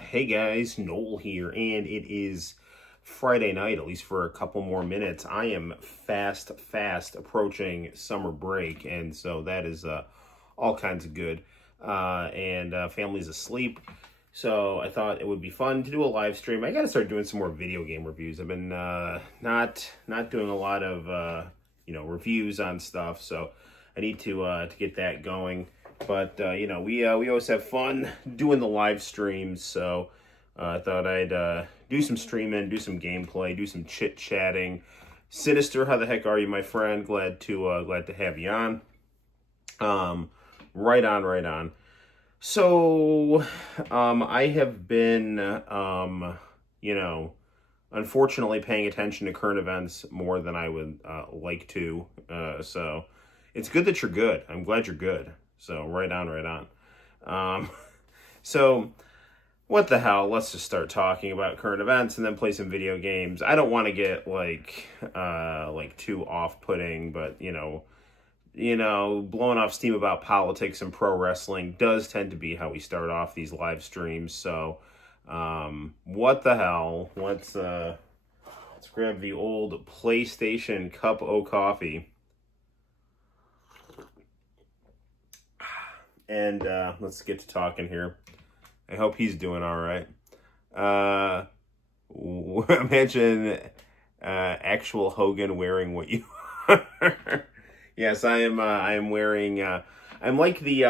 Hey guys, Noel here, and it is Friday night, at least for a couple more minutes. I am fast approaching summer break, and so that is all kinds of good. Family's asleep, so I thought it would be fun to do a live stream. I gotta start doing some more video game reviews. I've been not doing a lot of reviews on stuff, so I need to get that going. But we always have fun doing the live streams, so I thought I'd do some streaming, do some gameplay, do some chit chatting. Sinister, how the heck are you, my friend? Glad to have you on. Right on. So I have been unfortunately paying attention to current events more than I would like to. So it's good that you're good. I'm glad you're good. So right on. So what the hell? Let's just start talking about current events and then play some video games. I don't want to get like too off-putting, but blowing off steam about politics and pro wrestling does tend to be how we start off these live streams. So what the hell? Let's grab the old PlayStation cup o' coffee. And let's get to talking here. I hope he's doing all right. Imagine actual Hogan wearing what you are. Yes, I am. I am wearing. I'm like the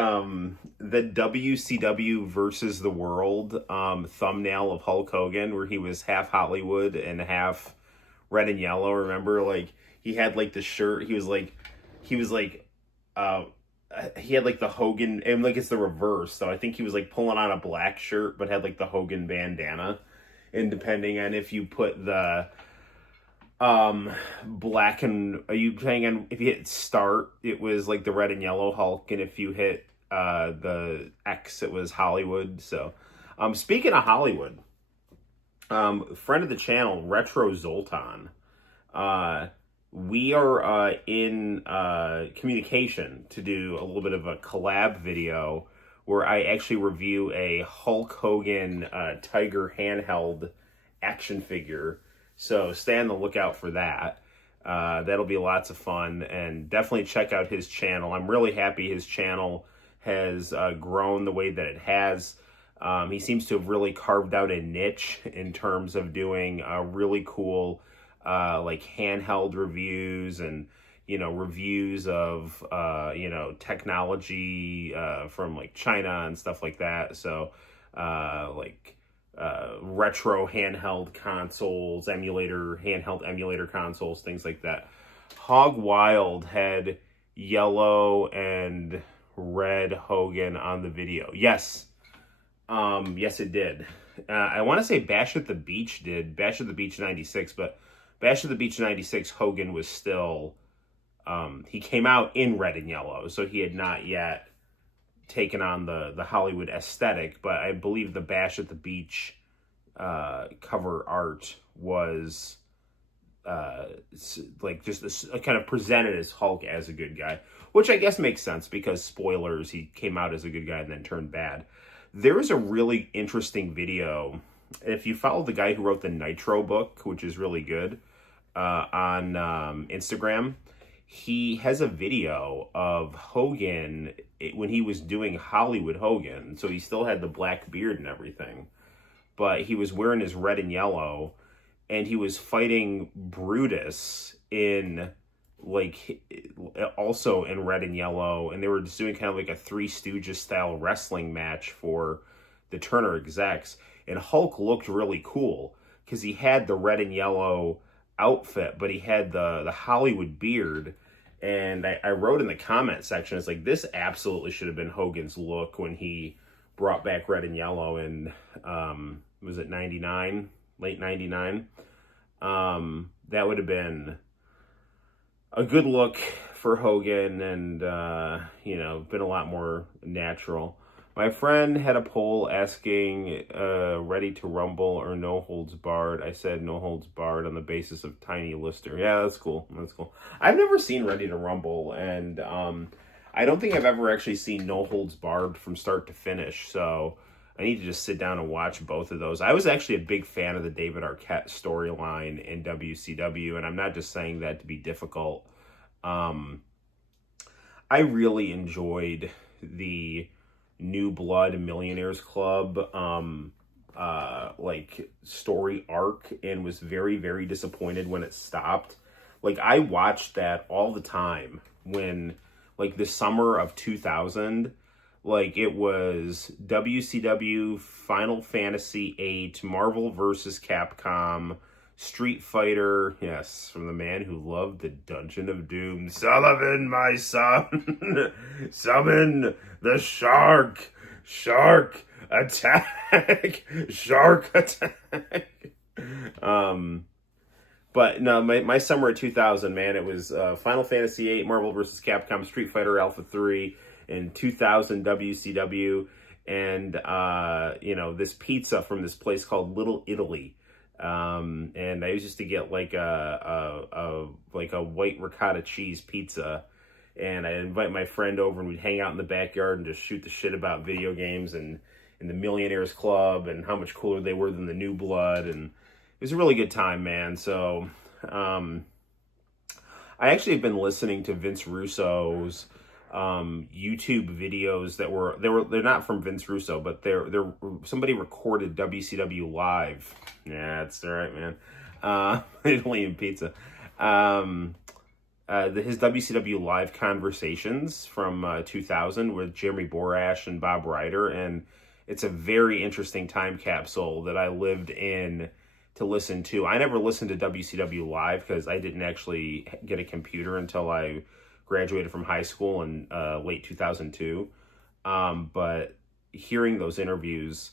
WCW versus the World thumbnail of Hulk Hogan, where he was half Hollywood and half red and yellow. Remember, like he had like the shirt. He had like the Hogan, and like it's the reverse. So I think he was like pulling on a black shirt, but had like the Hogan bandana. And depending on if you put the black and if you hit start, it was like the red and yellow Hulk, and if you hit the X, it was Hollywood. So speaking of Hollywood, friend of the channel, Retro Zoltan, we are in communication to do a little bit of a collab video where I actually review a Hulk Hogan Tiger handheld action figure. So stay on the lookout for that. That'll be lots of fun, and definitely check out his channel. I'm really happy his channel has grown the way that it has. He seems to have really carved out a niche in terms of doing really cool like handheld reviews and reviews of technology from like China and stuff like that. So retro handheld consoles, handheld emulator consoles, things like that. Hog Wild had yellow and red Hogan on the video. Yes, it did. I want to say Bash at the Beach did. Bash at the Beach 96, but Bash at the Beach 96, Hogan was still, he came out in red and yellow, so he had not yet taken on the Hollywood aesthetic, but I believe the Bash at the Beach cover art was like just kind of presented as Hulk as a good guy, which I guess makes sense because spoilers, he came out as a good guy and then turned bad. There is a really interesting video, if you follow the guy who wrote the Nitro book, which is really good, on Instagram, he has a video of Hogan when he was doing Hollywood Hogan. So he still had the black beard and everything, but he was wearing his red and yellow, and he was fighting Brutus in also in red and yellow, and they were just doing kind of like a Three Stooges style wrestling match for the Turner execs. And Hulk looked really cool because he had the red and yellow outfit, but he had the Hollywood beard. And I wrote in the comment section, it's like, this absolutely should have been Hogan's look when he brought back red and yellow in, was it 99? Late 99? That would have been a good look for Hogan and, been a lot more natural. My friend had a poll asking, Ready to Rumble or No Holds Barred. I said No Holds Barred on the basis of Tiny Lister. Yeah, that's cool. I've never seen Ready to Rumble, and I don't think I've ever actually seen No Holds Barred from start to finish, so I need to just sit down and watch both of those. I was actually a big fan of the David Arquette storyline in WCW, and I'm not just saying that to be difficult. Um, I really enjoyed the New Blood Millionaires Club like story arc, and was very, very disappointed when it stopped. Like, I watched that all the time when, like, the summer of 2000, like, it was WCW, Final Fantasy VIII, Marvel versus Capcom, Street Fighter, yes, from the man who loved the Dungeon of Doom. Sullivan, my son, summon the shark. Shark attack. Shark attack. But no, my summer of 2000, man, it was Final Fantasy VIII, Marvel vs. Capcom, Street Fighter Alpha 3, and 2000 WCW, and this pizza from this place called Little Italy. And I used to get like a white ricotta cheese pizza, and I'd invite my friend over and we'd hang out in the backyard and just shoot the shit about video games and the Millionaires Club and how much cooler they were than the New Blood, and it was a really good time, man. So I actually have been listening to Vince Russo's YouTube videos they're not from Vince Russo, but they're somebody recorded WCW live. Yeah, that's right, man. Italy and pizza. His WCW live conversations from 2000 with Jeremy Borash and Bob Ryder, and it's a very interesting time capsule that I lived in to listen to. I never listened to WCW live because I didn't actually get a computer until I graduated from high school in late 2002. But hearing those interviews,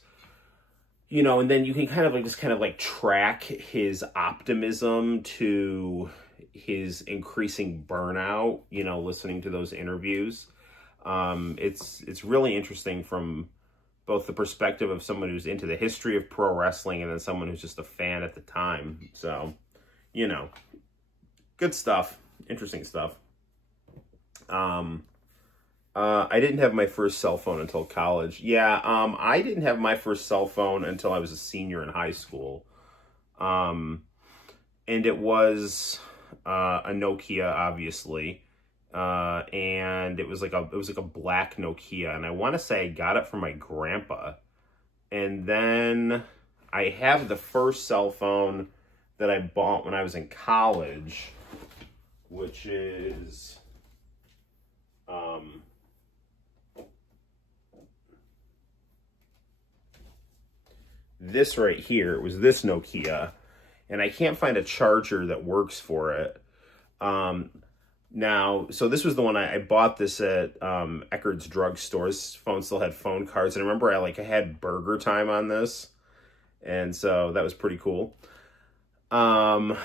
and then you can kind of track his optimism to his increasing burnout, listening to those interviews. It's really interesting from both the perspective of someone who's into the history of pro wrestling and then someone who's just a fan at the time. So, good stuff. Interesting stuff. I didn't have my first cell phone until college. Yeah, I didn't have my first cell phone until I was a senior in high school. And it was a Nokia, obviously. And it was like a black Nokia, and I want to say I got it from my grandpa. And then I have the first cell phone that I bought when I was in college, which is this right here. It was this Nokia, and I can't find a charger that works for it. Now, so this was the one I bought this at Eckerd's drugstore. This phone still had phone cards, and I remember I had Burger Time on this, and so that was pretty cool. Oh,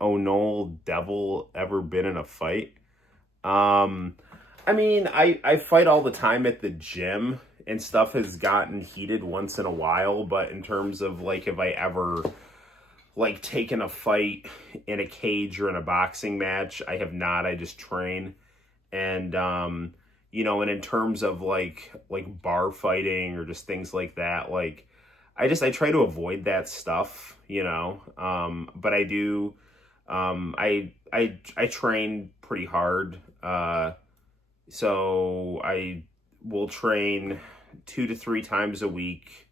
Noel Devil ever been in a fight? I mean, I fight all the time at the gym, and stuff has gotten heated once in a while, but in terms of have I ever taken a fight in a cage or in a boxing match, I have not. I just train. And and in terms of bar fighting or just things like that, I try to avoid that stuff, but I do I train pretty hard. So I will train 2 to 3 times a week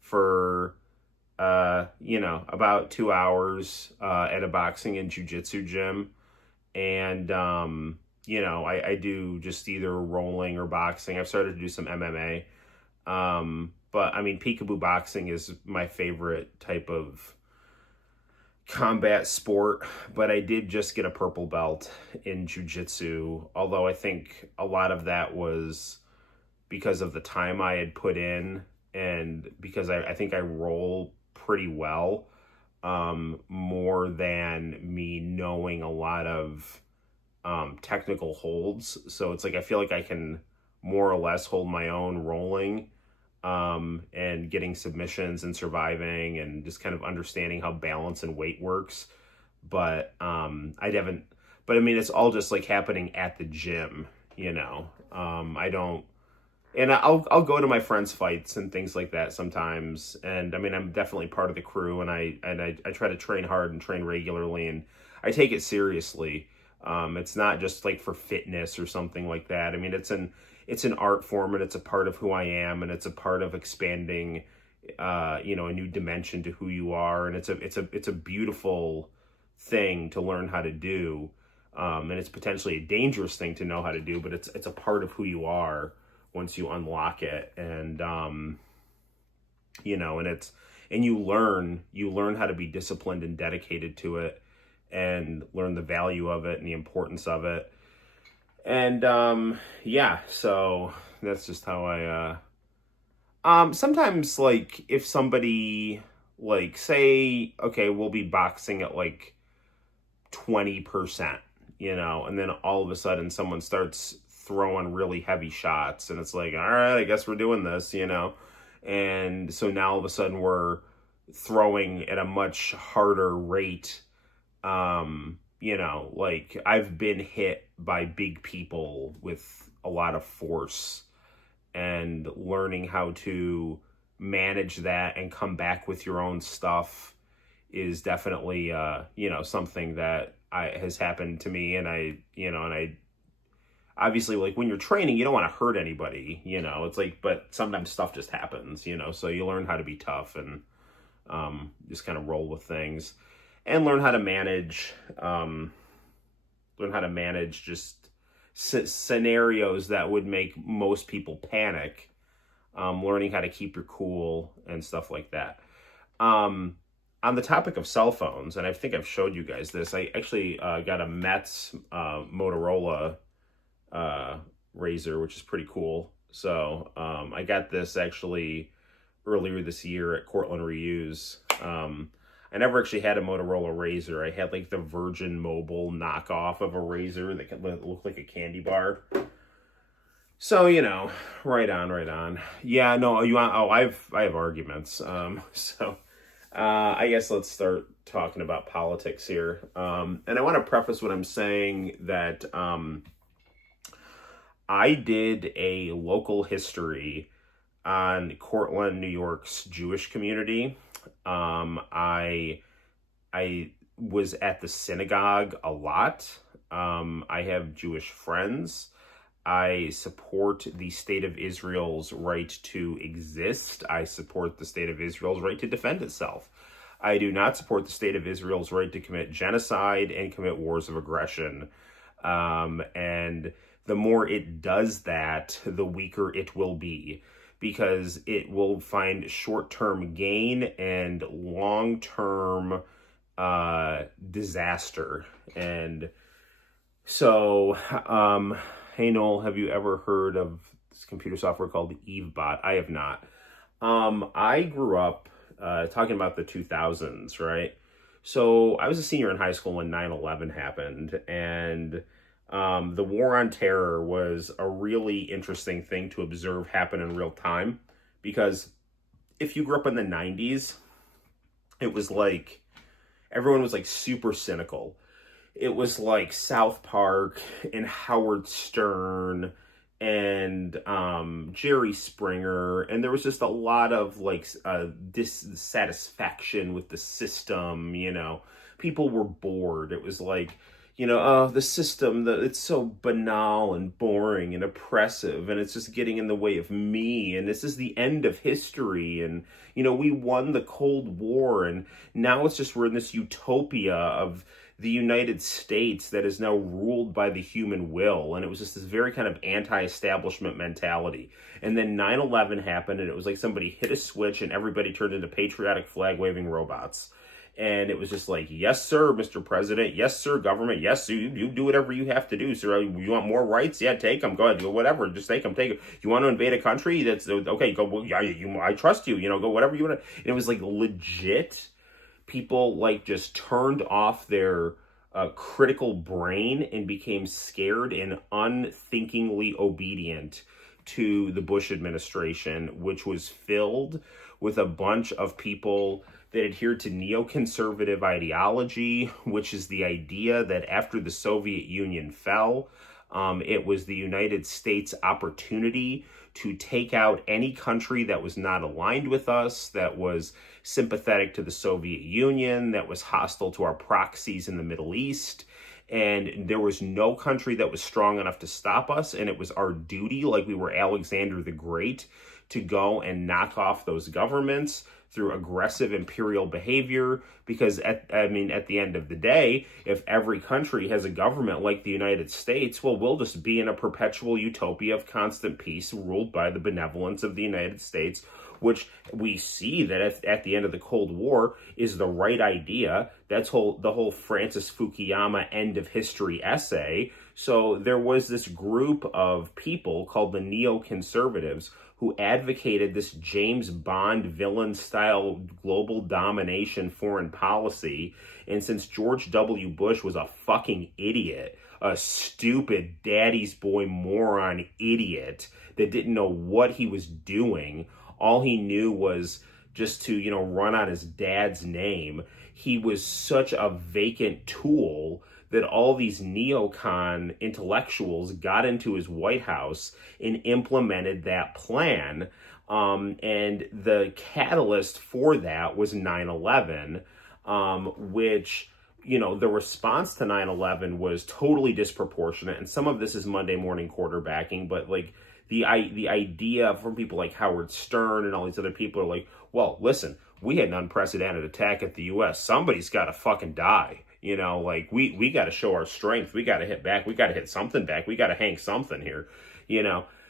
for about 2 hours at a boxing and jiu-jitsu gym. And, I do just either rolling or boxing. I've started to do some MMA. But, I mean, peekaboo boxing is my favorite type of combat sport. But I did just get a purple belt in jiu-jitsu, although I think a lot of that was because of the time I had put in, and because I think I roll pretty well, more than me knowing a lot of technical holds. So it's I feel like I can more or less hold my own rolling, and getting submissions and surviving and just kind of understanding how balance and weight works. But I haven't, But I mean, it's all just like happening at the gym, I don't, and I'll go to my friends' fights and things like that sometimes. And I mean, I'm definitely part of the crew, and I try to train hard and train regularly, and I take it seriously. It's not just like for fitness or something like that. I mean, it's an art form, and it's a part of who I am, and it's a part of expanding, a new dimension to who you are, and it's a beautiful thing to learn how to do, and it's potentially a dangerous thing to know how to do, but it's a part of who you are once you unlock it, and and you learn how to be disciplined and dedicated to it, and learn the value of it and the importance of it. And so that's just how I sometimes, like, if somebody, like, say, okay, we'll be boxing at like 20%, and then all of a sudden someone starts throwing really heavy shots, and it's like, all right, I guess we're doing this, and so now all of a sudden we're throwing at a much harder rate. Like, I've been hit by big people with a lot of force, and learning how to manage that and come back with your own stuff is definitely, something that has happened to me. And I obviously, like, when you're training, you don't want to hurt anybody, it's like, but sometimes stuff just happens, so you learn how to be tough and just kind of roll with things, and learn how to manage just scenarios that would make most people panic, learning how to keep your cool and stuff like that. On the topic of cell phones, and I think I've showed you guys this, I actually got a Metz Motorola Razr, which is pretty cool. So I got this actually earlier this year at Cortland Reuse. I never actually had a Motorola Razr. I had like the Virgin Mobile knockoff of a Razr that looked like a candy bar. So, right on. Yeah, no, I have arguments. I guess let's start talking about politics here. And I want to preface what I'm saying that I did a local history on Cortland, New York's Jewish community. I was at the synagogue a lot. I have Jewish friends. I support the state of Israel's right to exist. I support the state of Israel's right to defend itself. I do not support the state of Israel's right to commit genocide and commit wars of aggression. And the more it does that, the weaker it will be, because it will find short-term gain and long-term disaster. And so, hey, Noel, have you ever heard of this computer software called EveBot? I have not. I grew up talking about the 2000s, right? So I was a senior in high school when 9/11 happened, and the war on terror was a really interesting thing to observe happen in real time, because if you grew up in the 90s, it was like everyone was like super cynical. It was like South Park and Howard Stern and Jerry Springer, and there was just a lot of like dissatisfaction with the system. People were bored. It was like, the system, it's so banal and boring and oppressive, and it's just getting in the way of me, and this is the end of history, and, we won the Cold War, and now it's just, we're in this utopia of the United States that is now ruled by the human will, and it was just this very kind of anti-establishment mentality. And then 9/11 happened, and it was like somebody hit a switch, and everybody turned into patriotic flag-waving robots. And it was just like, yes, sir, Mr. President. Yes, sir, government. Yes, you do whatever you have to do, sir. You want more rights? Yeah, take them. Go ahead. Do whatever. Just take them. Take them. You want to invade a country? That's okay. Go. Yeah, I trust you. Go whatever you want to. And it was like legit. People like just turned off their critical brain and became scared and unthinkingly obedient to the Bush administration, which was filled with a bunch of people that adhered to neoconservative ideology, which is the idea that after the Soviet Union fell, it was the United States' opportunity to take out any country that was not aligned with us, that was sympathetic to the Soviet Union, that was hostile to our proxies in the Middle East. And there was no country that was strong enough to stop us, and it was our duty, like we were Alexander the Great, to go and knock off those governments through aggressive imperial behavior, because at the end of the day, if every country has a government like the United States, well, we'll just be in a perpetual utopia of constant peace ruled by the benevolence of the United States, which we see that at the end of the Cold War is the right idea. That's the whole Francis Fukuyama end of history essay. So there was this group of people called the neoconservatives who advocated this James Bond villain-style global domination foreign policy. And since George W. Bush was a fucking idiot, a stupid daddy's boy moron idiot that didn't know what he was doing, all he knew was just to, run out his dad's name, he was such a vacant tool that all these neocon intellectuals got into his White House and implemented that plan. And the catalyst for that was 9/11, which, the response to 9/11 was totally disproportionate. And some of this is Monday morning quarterbacking, but the idea from people like Howard Stern and all these other people are like, well, listen, we had an unprecedented attack at the U.S. Somebody's got to fucking die. We got to show our strength. We got to hit back. We got to hit something back. We got to hang something here,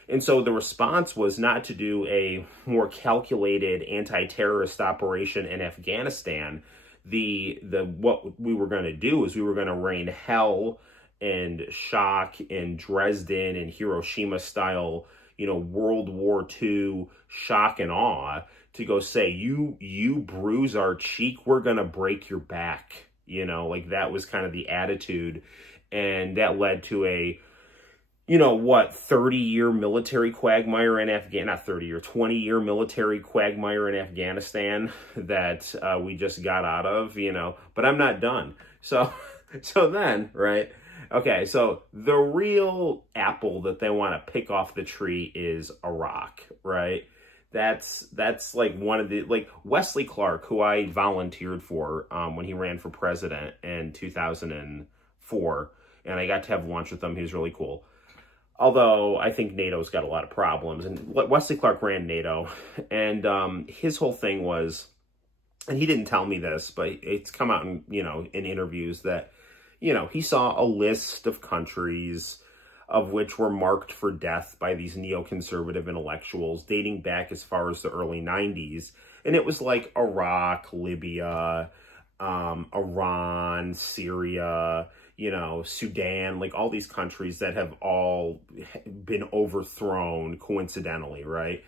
And so the response was not to do a more calculated anti-terrorist operation in Afghanistan. What we were going to do is we were going to rain hell and shock in Dresden and Hiroshima style, World War II shock and awe to go say, you bruise our cheek, we're going to break your back. That was kind of the attitude. And that led to a, 30-year military quagmire in Afghanistan, not 30-year, 20-year military quagmire in Afghanistan that we just got out of, but I'm not done. So then, right? Okay, so the real apple that they want to pick off the tree is Iraq, right? That's one of the, Wesley Clark, who I volunteered for when he ran for president in 2004, and I got to have lunch with him. He was really cool. Although I think NATO's got a lot of problems, and Wesley Clark ran NATO, and his whole thing was, and he didn't tell me this, but it's come out in interviews that, he saw a list of countries of which were marked for death by these neoconservative intellectuals dating back as far as the early 90s. And it was like Iraq, Libya, Iran, Syria, Sudan, all these countries that have all been overthrown coincidentally, right?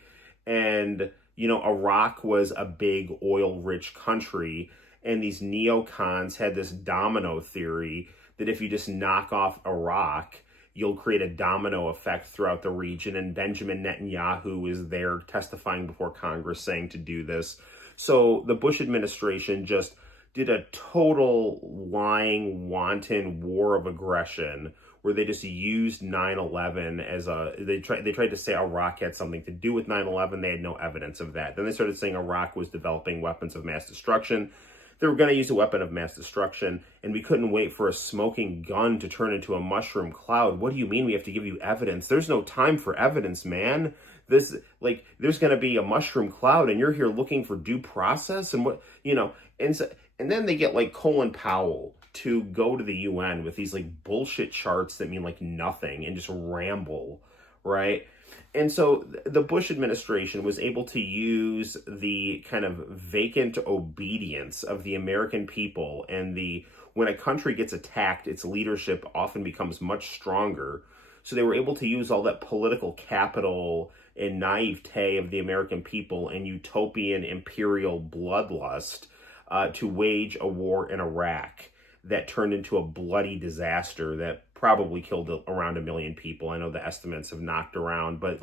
And, Iraq was a big oil-rich country, and these neocons had this domino theory that if you just knock off Iraq, you'll create a domino effect throughout the region. And Benjamin Netanyahu is there testifying before Congress saying to do this. So the Bush administration just did a total lying, wanton war of aggression where they just used 9/11 as they tried to say Iraq had something to do with 9/11. They had no evidence of that. Then they started saying Iraq was developing weapons of mass destruction. They were going to use a weapon of mass destruction, and we couldn't wait for a smoking gun to turn into a mushroom cloud. What do you mean we have to give you evidence? There's no time for evidence, man. There's going to be a mushroom cloud, and you're here looking for due process, and and then they get Colin Powell to go to the UN with these bullshit charts that mean nothing and just ramble, right? And so the Bush administration was able to use the kind of vacant obedience of the American people, and when a country gets attacked, its leadership often becomes much stronger. So they were able to use all that political capital and naivete of the American people and utopian imperial bloodlust to wage a war in Iraq that turned into a bloody disaster that probably killed around 1 million people. I know the estimates have knocked around, but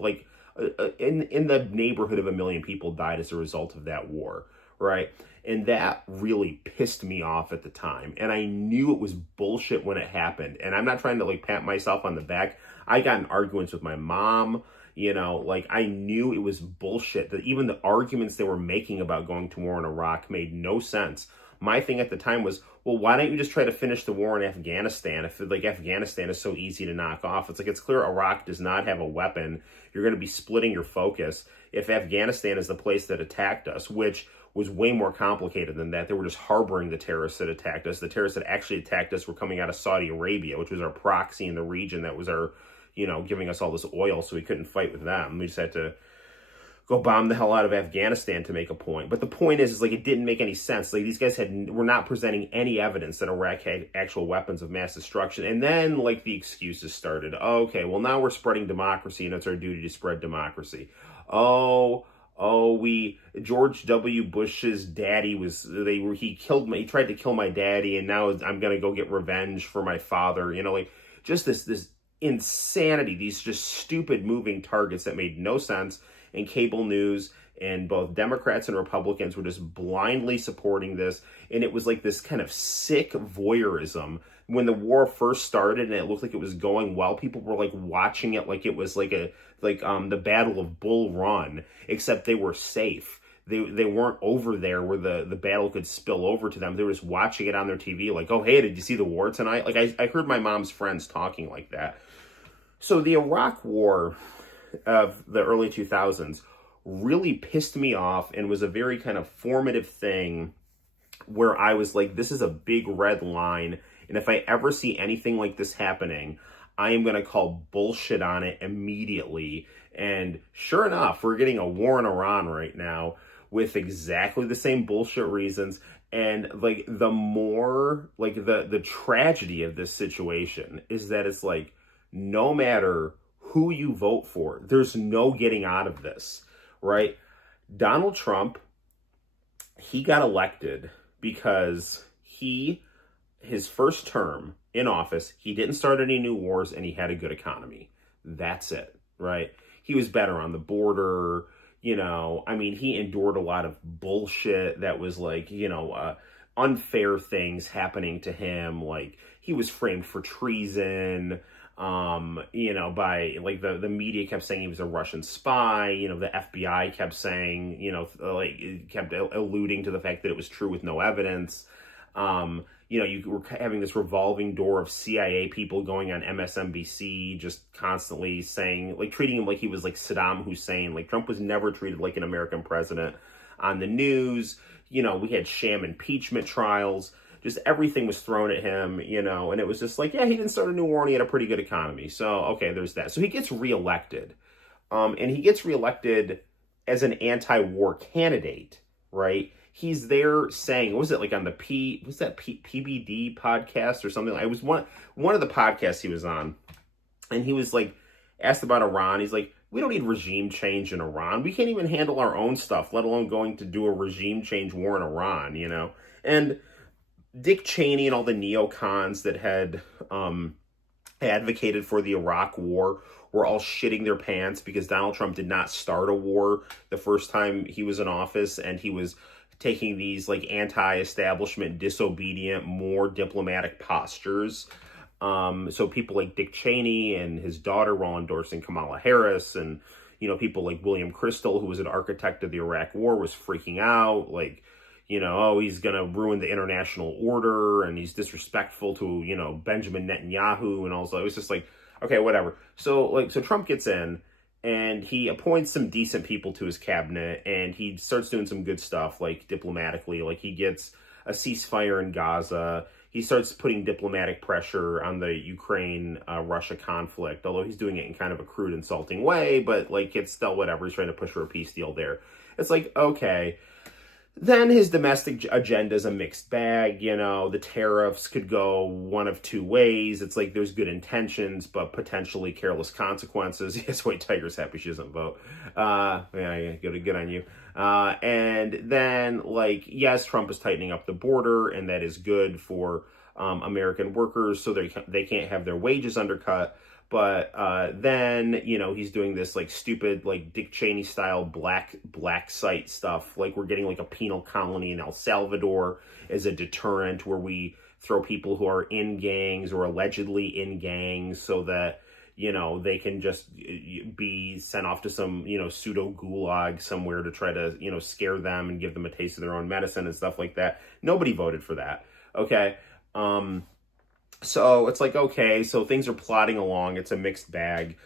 in the neighborhood of 1 million people died as a result of that war, right? And that really pissed me off at the time. And I knew it was bullshit when it happened. And I'm not trying to like pat myself on the back. I got in arguments with my mom. You know, like I knew it was bullshit. That even the arguments they were making about going to war in Iraq made no sense. My thing at the time was, well, why don't you just try to finish the war in Afghanistan if like Afghanistan is so easy to knock off? It's like, it's clear Iraq does not have a weapon. You're going to be splitting your focus. If Afghanistan is the place that attacked us, which was way more complicated than that. They were just harboring the terrorists that attacked us. The terrorists that actually attacked us were coming out of Saudi Arabia, which was our proxy in the region. That was our, you know, giving us all this oil, so we couldn't fight with them. We just had to go bomb the hell out of Afghanistan to make a point. But the point is like, it didn't make any sense. Like, these guys were not presenting any evidence that Iraq had actual weapons of mass destruction. And then like the excuses started. Okay, well now we're spreading democracy and it's our duty to spread democracy. George W. Bush's daddy he tried to kill my daddy, and now I'm going to go get revenge for my father. You know, like just this insanity, these just stupid moving targets that made no sense. And cable news and both Democrats and Republicans were just blindly supporting this. And it was like this kind of sick voyeurism. When the war first started and it looked like it was going well, people were like watching it like it was like the Battle of Bull Run, except they were safe. They weren't over there where the battle could spill over to them. They were just watching it on their TV like, oh, hey, did you see the war tonight? Like, I heard my mom's friends talking like that. So the Iraq War of the early 2000s really pissed me off and was a very kind of formative thing where I was like, this is a big red line. And if I ever see anything like this happening, I am going to call bullshit on it immediately. And sure enough, we're getting a war in Iran right now with exactly the same bullshit reasons. And like the tragedy of this situation is that it's like, no matter who you vote for, there's no getting out of this, right? Donald Trump, he got elected because his first term in office, he didn't start any new wars and he had a good economy. That's it, right? He was better on the border. You know, I mean, he endured a lot of bullshit that was like, you know, unfair things happening to him. Like, he was framed for treason, you know, by like the media kept saying he was a Russian spy. You know, the FBI kept saying, you know, like it kept alluding to the fact that it was true with no evidence. You know, you were having this revolving door of CIA people going on MSNBC, just constantly saying, like, treating him like he was like Saddam Hussein. Like, Trump was never treated like an American president on the news. You know, we had sham impeachment trials. Just everything was thrown at him, you know, and it was just like, yeah, he didn't start a new war and he had a pretty good economy. So, okay, there's that. So he gets reelected. And he gets reelected as an anti-war candidate, right? He's there saying, was it like on the PBD podcast or something? It was one of the podcasts he was on. And he was like, asked about Iran. He's like, we don't need regime change in Iran. We can't even handle our own stuff, let alone going to do a regime change war in Iran, you know? And Dick Cheney and all the neocons that had advocated for the Iraq war were all shitting their pants because Donald Trump did not start a war the first time he was in office, and he was taking these like anti-establishment, disobedient, more diplomatic postures. So people like Dick Cheney and his daughter were all endorsing Kamala Harris, and, you know, people like William Crystal, who was an architect of the Iraq war, was freaking out, like, you know, oh, he's going to ruin the international order, and he's disrespectful to, you know, Benjamin Netanyahu, and also it was just like, okay, whatever. So Trump gets in, and he appoints some decent people to his cabinet, and he starts doing some good stuff, like diplomatically, like he gets a ceasefire in Gaza. He starts putting diplomatic pressure on the Ukraine-Russia conflict, although he's doing it in kind of a crude, insulting way, but like it's still whatever. He's trying to push for a peace deal there. It's like, okay. Then his domestic agenda is a mixed bag. You know, the tariffs could go one of two ways. It's like there's good intentions, but potentially careless consequences. Yes, White Tiger's happy she doesn't vote. Yeah, good on you. And then, like, yes, Trump is tightening up the border, and that is good for American workers, so they can't have their wages undercut. But then, you know, he's doing this like stupid, like Dick Cheney style black site stuff. Like we're getting like a penal colony in El Salvador as a deterrent, where we throw people who are in gangs or allegedly in gangs so that, you know, they can just be sent off to some, you know, pseudo gulag somewhere to try to, you know, scare them and give them a taste of their own medicine and stuff like that. Nobody voted for that. Okay. So it's like, okay, so things are plodding along. It's a mixed bag.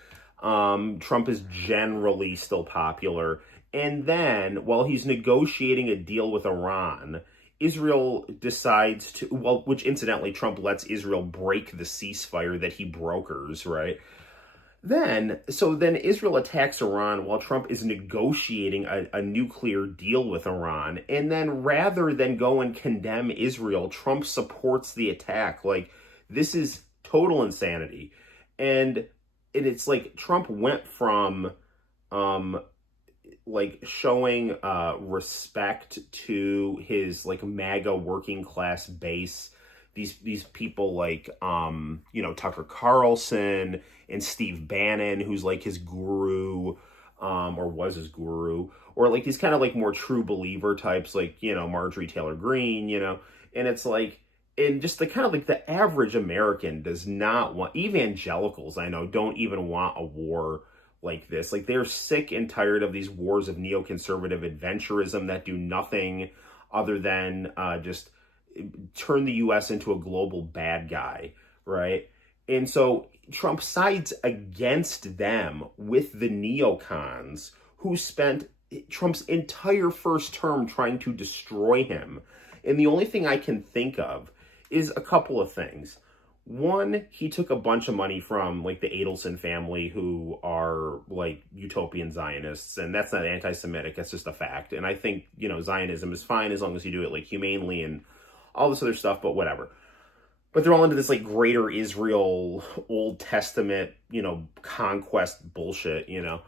Trump is generally still popular. And then while he's negotiating a deal with Iran, Israel decides to, well, which incidentally, Trump lets Israel break the ceasefire that he brokers, right? Then Israel attacks Iran while Trump is negotiating a nuclear deal with Iran. And then rather than go and condemn Israel, Trump supports the attack. Like, this is total insanity. And it's like Trump went from like showing respect to his like MAGA working class base, these people like you know, Tucker Carlson and Steve Bannon, who's like his guru, or was his guru, or like these kind of like more true believer types, like, you know, Marjorie Taylor Greene, you know. And it's like, and just the kind of like the average American does not want, evangelicals I know don't even want a war like this. Like, they're sick and tired of these wars of neoconservative adventurism that do nothing other than just turn the U.S. into a global bad guy, right? And so Trump sides against them with the neocons who spent Trump's entire first term trying to destroy him. And the only thing I can think of is a couple of things. One, he took a bunch of money from like the Adelson family, who are like utopian Zionists, and that's not anti-Semitic, that's just a fact. And I think, you know, Zionism is fine as long as you do it like humanely and all this other stuff, but whatever. But they're all into this like greater Israel, Old Testament, you know, conquest bullshit, you know.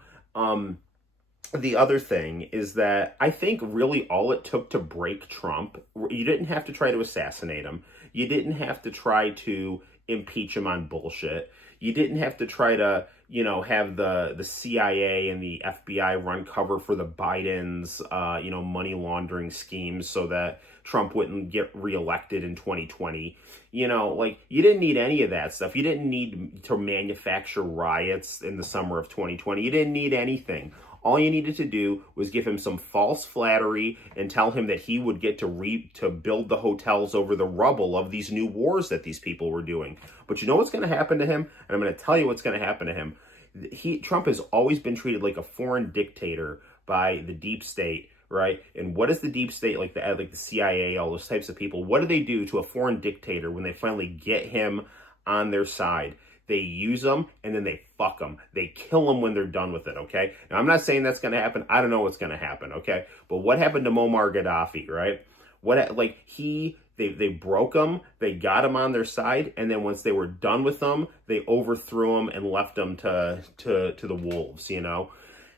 The other thing is that I think really all it took to break Trump, you didn't have to try to assassinate him. You didn't have to try to impeach him on bullshit. You didn't have to try to, you know, have the CIA and the FBI run cover for the Bidens, you know, money laundering schemes so that Trump wouldn't get reelected in 2020. You know, like, you didn't need any of that stuff. You didn't need to manufacture riots in the summer of 2020. You didn't need anything. All you needed to do was give him some false flattery and tell him that he would get to build the hotels over the rubble of these new wars that these people were doing. But you know what's going to happen to him? And I'm going to tell you what's going to happen to him. Trump has always been treated like a foreign dictator by the deep state, right? And what is the deep state, like the CIA, all those types of people? What do they do to a foreign dictator when they finally get him on their side? They use them, and then they fuck them. They kill them when they're done with it, okay? Now, I'm not saying that's going to happen. I don't know what's going to happen, okay? But what happened to Muammar Gaddafi, right? They broke him, they got him on their side, and then once they were done with them, they overthrew him and left him to the wolves, you know?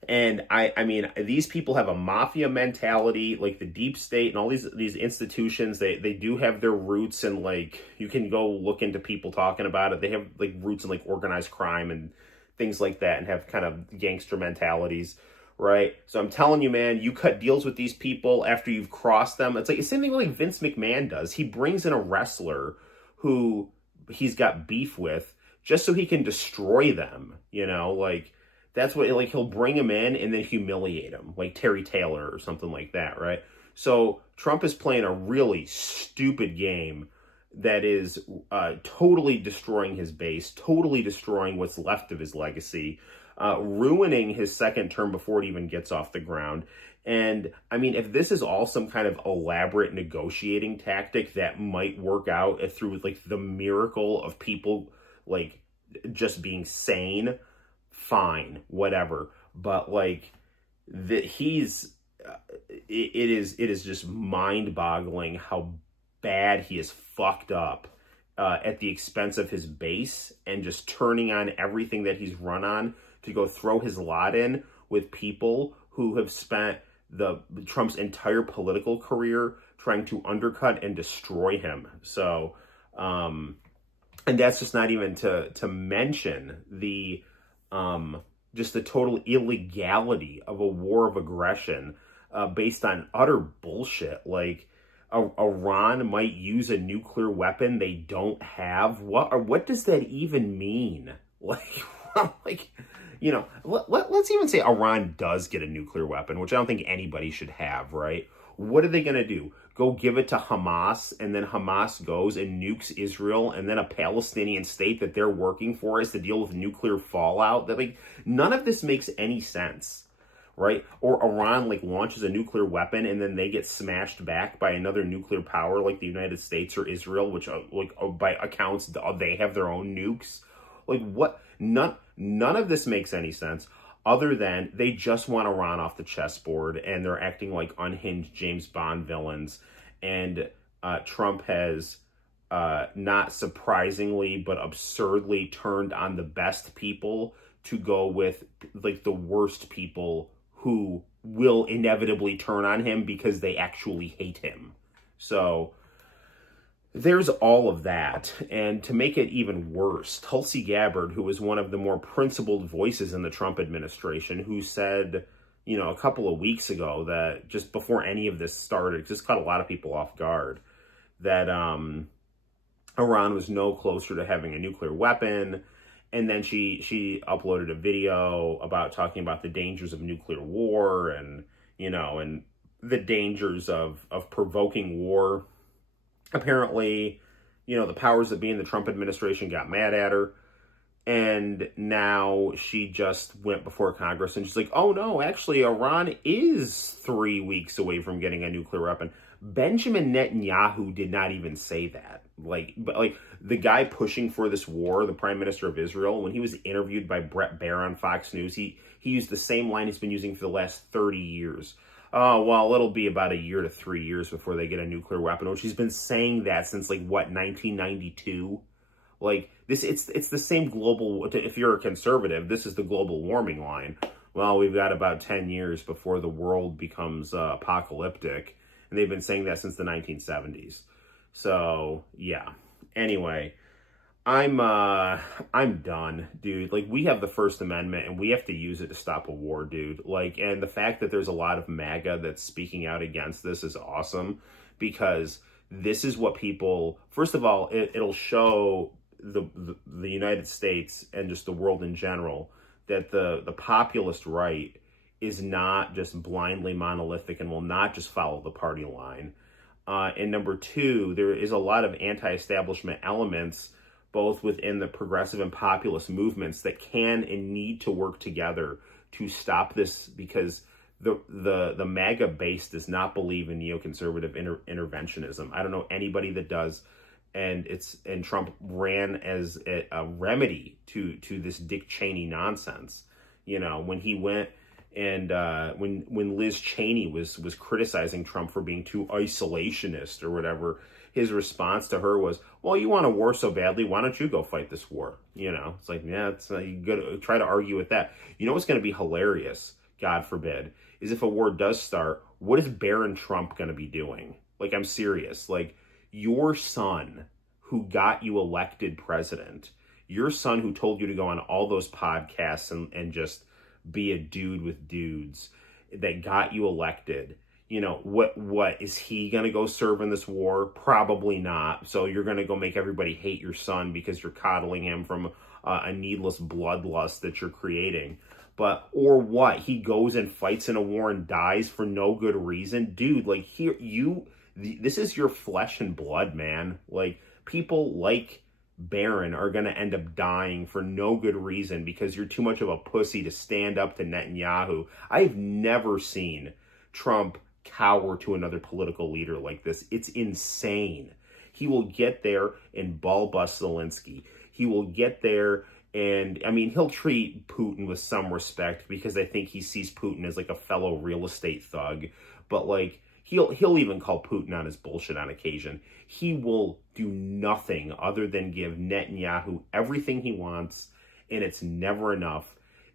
And I mean, these people have a mafia mentality, like the deep state and all these institutions. They do have their roots in, like, you can go look into people talking about it. They have like roots in like organized crime and things like that, and have kind of gangster mentalities, right? So I'm telling you, man, you cut deals with these people after you've crossed them. It's like the same thing like Vince McMahon does. He brings in a wrestler who he's got beef with just so he can destroy them, you know, like. That's what, like, he'll bring him in and then humiliate him, like Terry Taylor or something like that, right? So Trump is playing a really stupid game that is totally destroying his base, totally destroying what's left of his legacy, ruining his second term before it even gets off the ground. And, I mean, if this is all some kind of elaborate negotiating tactic that might work out through, like, the miracle of people, like, just being sane, fine, whatever. But like, it is just mind-boggling how bad he is fucked up at the expense of his base, and just turning on everything that he's run on to go throw his lot in with people who have spent Trump's entire political career trying to undercut and destroy him. So And that's just not even to mention the just the total illegality of a war of aggression based on utter bullshit. Like Iran might use a nuclear weapon they don't have. What does that even mean? Like, like, you know, let's even say Iran does get a nuclear weapon, which I don't think anybody should have, right? What are they going to do? Go give it to Hamas, and then Hamas goes and nukes Israel, and then a Palestinian state that they're working for is to deal with nuclear fallout? That, like, none of this makes any sense, right? Or Iran, like, launches a nuclear weapon, and then they get smashed back by another nuclear power like the United States or Israel, which, by accounts, they have their own nukes. Like, what? None of this makes any sense, other than they just want Iran off the chessboard, and they're acting like unhinged James Bond villains. And Trump has, not surprisingly, but absurdly turned on the best people to go with, like, the worst people who will inevitably turn on him because they actually hate him. So there's all of that. And to make it even worse, Tulsi Gabbard, who was one of the more principled voices in the Trump administration, who said, you know, a couple of weeks ago that just before any of this started, it just caught a lot of people off guard, that Iran was no closer to having a nuclear weapon. And then she uploaded a video about talking about the dangers of nuclear war and, you know, and the dangers of provoking war. Apparently, you know, the powers that be in the Trump administration got mad at her, and now she just went before Congress and she's like, oh no, actually Iran is 3 weeks away from getting a nuclear weapon. Benjamin Netanyahu did not even say that. Like the guy pushing for this war, the Prime Minister of Israel, when he was interviewed by Bret Baier on Fox News, he used the same line he's been using for the last 30 years. Oh, well, it'll be about a year to 3 years before they get a nuclear weapon, which he's been saying that since, like, what, 1992? Like, it's the same global, if you're a conservative, this is the global warming line. Well, we've got about 10 years before the world becomes apocalyptic, and they've been saying that since the 1970s. So, yeah. Anyway, I'm done, dude. Like, we have the First Amendment, and we have to use it to stop a war, dude. Like, and the fact that there's a lot of MAGA that's speaking out against this is awesome, because this is what people, first of all, it'll show the United States and just the world in general that the populist right is not just blindly monolithic and will not just follow the party line. And number two, there is a lot of anti-establishment elements both within the progressive and populist movements that can and need to work together to stop this, because the MAGA base does not believe in neoconservative interventionism. I don't know anybody that does, and Trump ran as a remedy to this Dick Cheney nonsense. You know, when he went and when Liz Cheney was criticizing Trump for being too isolationist or whatever, his response to her was, well, you want a war so badly, why don't you go fight this war? You know, it's like, yeah, you got to try to argue with that. You know what's going to be hilarious, God forbid, is if a war does start, what is Barron Trump going to be doing? Like, I'm serious. Like, your son who got you elected president, your son who told you to go on all those podcasts and just be a dude with dudes that got you elected, you know, what is he going to go serve in this war? Probably not. So you're going to go make everybody hate your son because you're coddling him from a needless bloodlust that you're creating. But, or what? He goes and fights in a war and dies for no good reason? Dude, like, this is your flesh and blood, man. Like, people like Barron are going to end up dying for no good reason because you're too much of a pussy to stand up to Netanyahu. I've never seen Trump cower to another political leader like this. It's insane. He will get there and ball bust Zelensky. He will get there and, I mean, he'll treat Putin with some respect because I think he sees Putin as like a fellow real estate thug. But like, he'll even call Putin on his bullshit on occasion. He will do nothing other than give Netanyahu everything he wants, and it's never enough.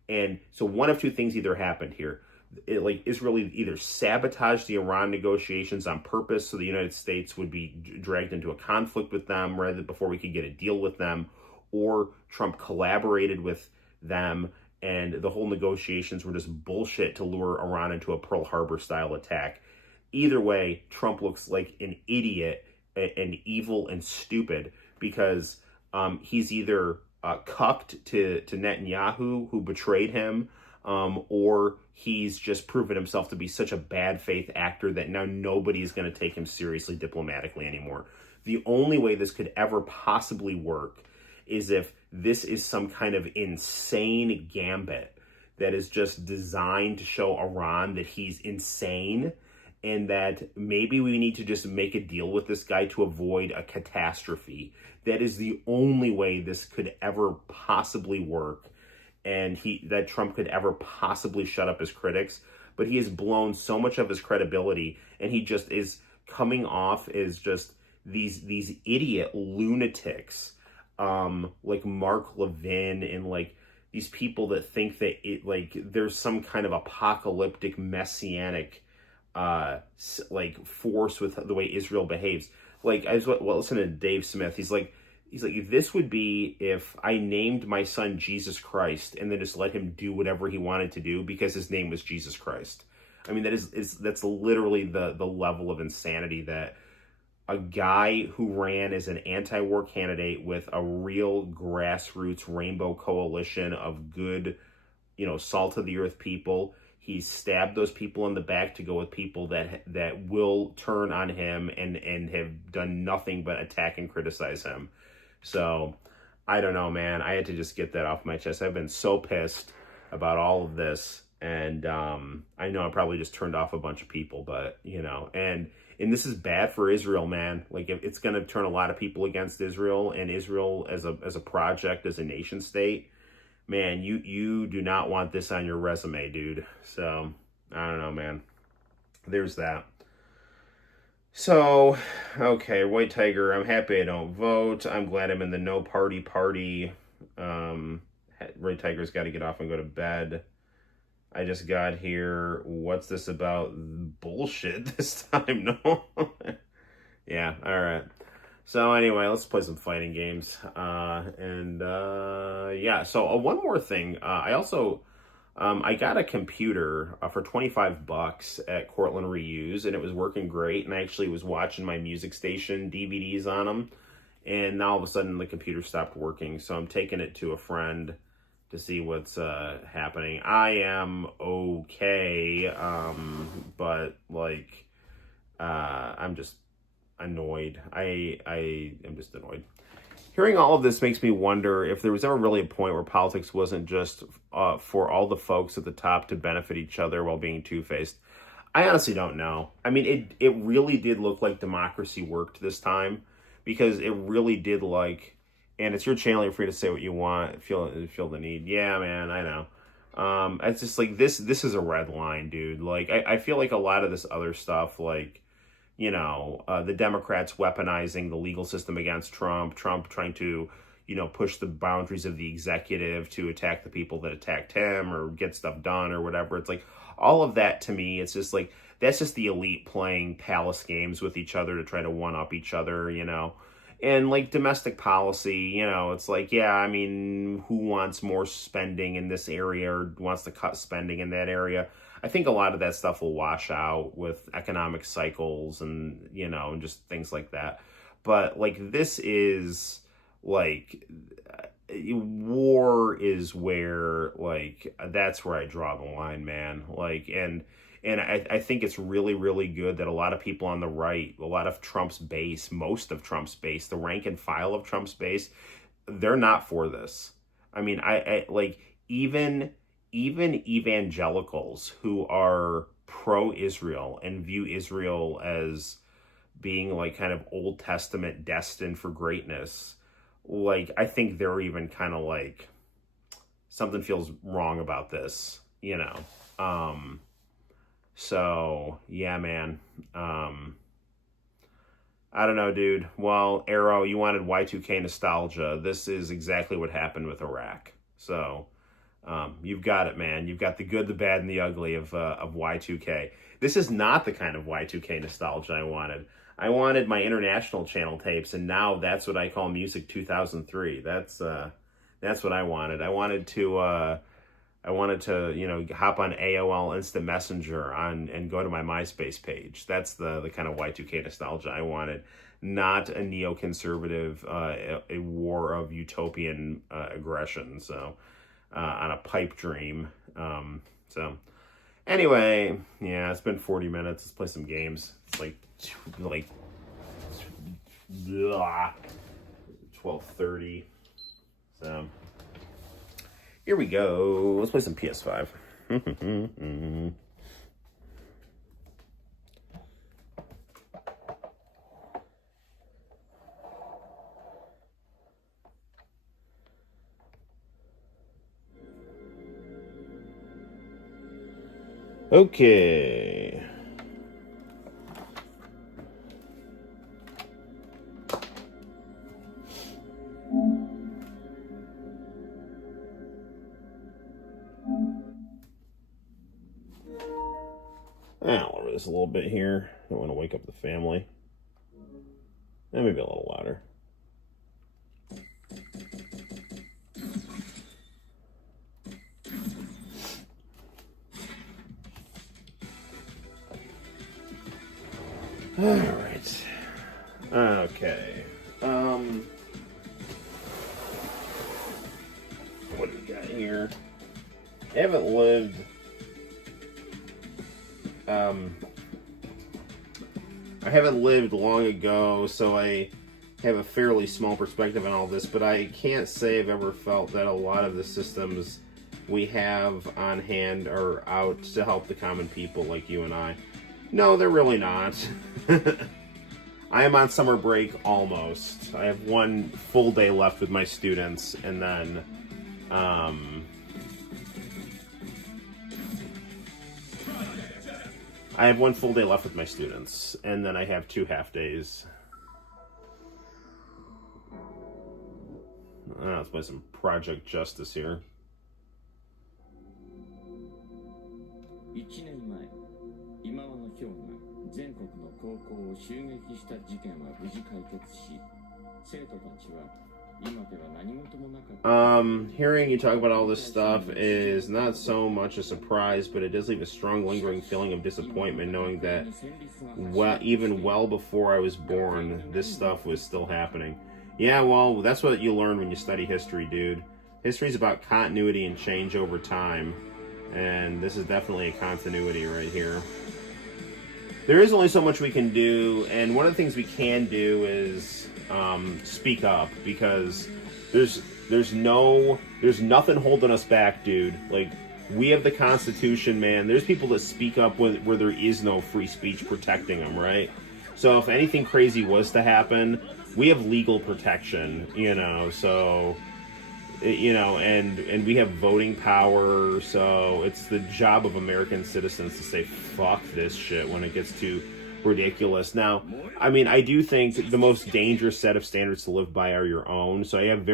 And so one of two things either happened here. Israel either sabotaged the Iran negotiations on purpose so the United States would be dragged into a conflict with them rather before we could get a deal with them, or Trump collaborated with them and the whole negotiations were just bullshit to lure Iran into a Pearl Harbor style attack. Either way, Trump looks like an idiot and evil and stupid because he's either cucked to Netanyahu, who betrayed him, or he's just proven himself to be such a bad faith actor that now nobody's going to take him seriously diplomatically anymore. The only way this could ever possibly work is if this is some kind of insane gambit that is just designed to show Iran that he's insane and that maybe we need to just make a deal with this guy to avoid a catastrophe. That is the only way this could ever possibly work, and that Trump could ever possibly shut up his critics. But he has blown so much of his credibility, and he just is coming off as just these idiot lunatics, like Mark Levin and like these people that think that there's some kind of apocalyptic messianic force with the way Israel behaves. Like, I was listening to Dave Smith. He's like, this would be if I named my son Jesus Christ and then just let him do whatever he wanted to do because his name was Jesus Christ. I mean, that's literally the level of insanity that a guy who ran as an anti-war candidate with a real grassroots rainbow coalition of good, salt of the earth people. He stabbed those people in the back to go with people that will turn on him and have done nothing but attack and criticize him. So, I don't know, man. I had to just get that off my chest. I've been so pissed about all of this. And I know I probably just turned off a bunch of people, but, and this is bad for Israel, man. Like, it's going to turn a lot of people against Israel, and Israel as a project, as a nation state. Man, you do not want this on your resume, dude. So, I don't know, man. There's that. So, okay, White Tiger, I'm happy I don't vote. I'm glad I'm in the no party. White Tiger's got to get off and go to bed. I just got here. What's this about? Bullshit this time, no? Yeah, all right. So anyway, let's play some fighting games. Yeah, so one more thing. I also, I got a computer for $25 at Cortland Reuse, and it was working great. And I actually was watching my music station DVDs on them. And now all of a sudden the computer stopped working. So I'm taking it to a friend to see what's happening. I am okay, but like, I'm just annoyed. I am just annoyed. Hearing all of this makes me wonder if there was ever really a point where politics wasn't just for all the folks at the top to benefit each other while being two-faced. I honestly don't know. I mean, it really did look like democracy worked this time, because it really did, like, and it's your channel, you're free to say what you want, feel the need. Yeah, man, I know. It's just like, this is a red line, dude. Like, I feel like a lot of this other stuff, like, the Democrats weaponizing the legal system against Trump trying to, push the boundaries of the executive to attack the people that attacked him or get stuff done or whatever. It's like, all of that to me, it's just like, that's just the elite playing palace games with each other to try to one-up each other, And like domestic policy, it's like, yeah, I mean, who wants more spending in this area or wants to cut spending in that area? I think a lot of that stuff will wash out with economic cycles and, and just things like that. But like, this is like, war is where, like, that's where I draw the line, man. Like, and I think it's really, really good that a lot of people on the right, a lot of Trump's base, most of Trump's base, the rank and file of Trump's base, they're not for this. I mean, I like, even evangelicals who are pro-Israel and view Israel as being like kind of Old Testament destined for greatness, like, I think they're even kind of like, something feels wrong about this, So, yeah, man. I don't know, dude. Well, Arrow, you wanted Y2K nostalgia. This is exactly what happened with Iraq. So, You've got it, man. You've got the good, the bad, and the ugly of Y2K. This is not the kind of Y2K nostalgia I wanted. I wanted my international channel tapes, and now that's what I call Music 2003. That's what I wanted. I wanted to, you know, hop on AOL Instant Messenger and go to my MySpace page. That's the kind of Y2K nostalgia I wanted. Not a neoconservative, a war of utopian aggression. So, on a pipe dream. So, anyway, yeah, it's been 40 minutes. Let's play some games. It's like 12:30. So, here we go. Let's play some PS5. Okay. I'll lower this a little bit here. Don't want to wake up the family. And maybe a little louder. All right. Okay. What do we got here? I haven't lived. I haven't lived long ago, so I have a fairly small perspective on all this, but I can't say I've ever felt that a lot of the systems we have on hand are out to help the common people like you and I. No, they're really not. I am on summer break almost. I have one full day left with my students, and then I have one full day left with my students, and then I have 2 half days. Let's play some Project Justice here. 1年前、今和の兵が全国の高校を襲撃した事件は無事解決し、生徒たちは今では何事もなかった。Hearing you talk about all this stuff is not so much a surprise, but it does leave a strong lingering feeling of disappointment knowing that even well before I was born, this stuff was still happening. Yeah, well, that's what you learn when you study history, dude. History's about continuity and change over time. And this is definitely a continuity right here. There is only so much we can do, and one of the things we can do is speak up, because there's nothing holding us back, dude. Like, we have the Constitution, man. There's people that speak up where there is no free speech protecting them, right? So if anything crazy was to happen, we have legal protection, you know, so, you know, and we have voting power, so it's the job of American citizens to say, fuck this shit when it gets too ridiculous. Now, I mean, I do think the most dangerous set of standards to live by are your own, so I have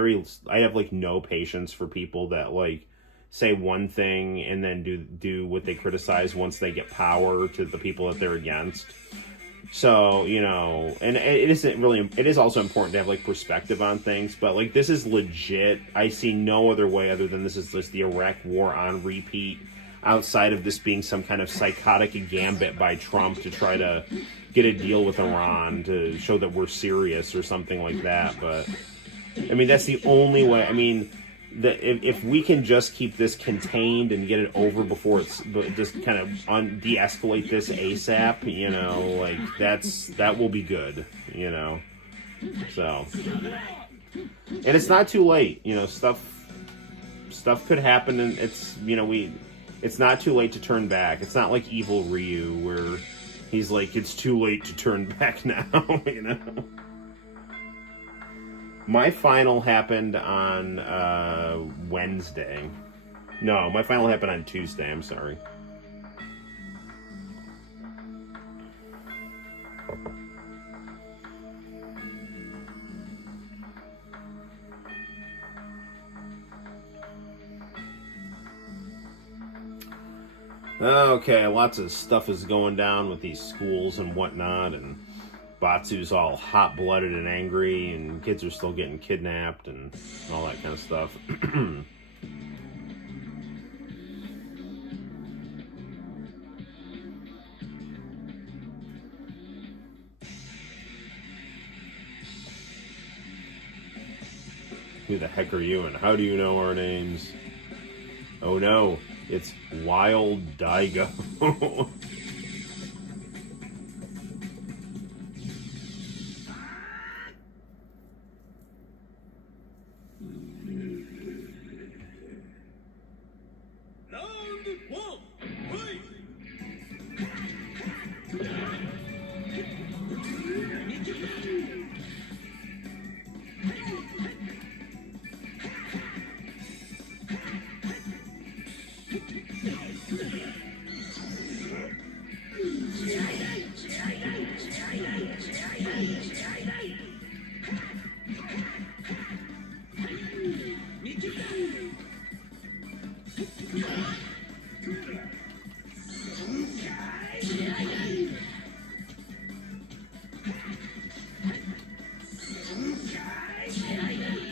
like no patience for people that like say one thing and then do what they criticize once they get power to the people that they're against. So, you know, and it is also important to have like perspective on things, but like this is legit. I see no other way other than this is just the Iraq war on repeat, outside of this being some kind of psychotic gambit by Trump to try to get a deal with Iran to show that we're serious or something like that. But I mean, that's the only way. I mean, if we can just keep this contained and get it over before it's just kind of de-escalate this ASAP, you know, like that will be good, you know. So, and it's not too late, you know. Stuff could happen, and it's, you know, it's not too late to turn back. It's not like Evil Ryu where he's like, it's too late to turn back now, you know. My final happened on Wednesday. No, my final happened on Tuesday, I'm sorry. Okay, lots of stuff is going down with these schools and whatnot, and Batsu's all hot-blooded and angry, and kids are still getting kidnapped and all that kind of stuff. Who the heck are you, and how do you know our names? Oh no, it's Wild Daigo.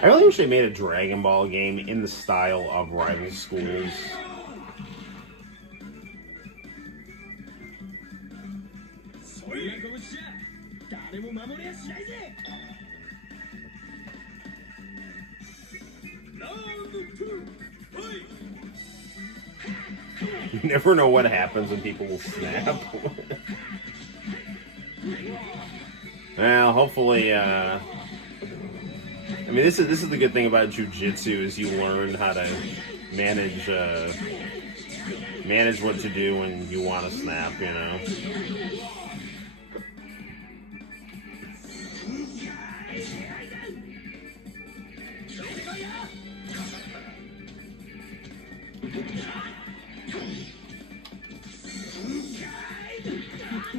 I really wish they made a Dragon Ball game in the style of Rival Schools. You never know what happens when people will snap. Well, hopefully, I mean, this is the good thing about jujitsu is you learn how to manage what to do when you want to snap, you know.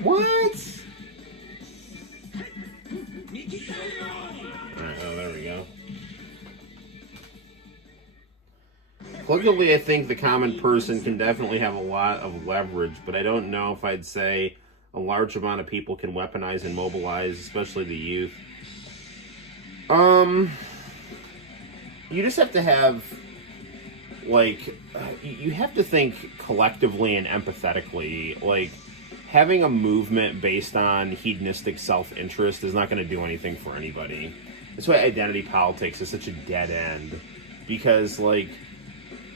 What? Alright, oh, there we go. Collectively, I think the common person can definitely have a lot of leverage, but I don't know if I'd say a large amount of people can weaponize and mobilize, especially the youth. You just have to have, like, you have to think collectively and empathetically. Like, having a movement based on hedonistic self-interest is not going to do anything for anybody. That's why identity politics is such a dead end. Because, like,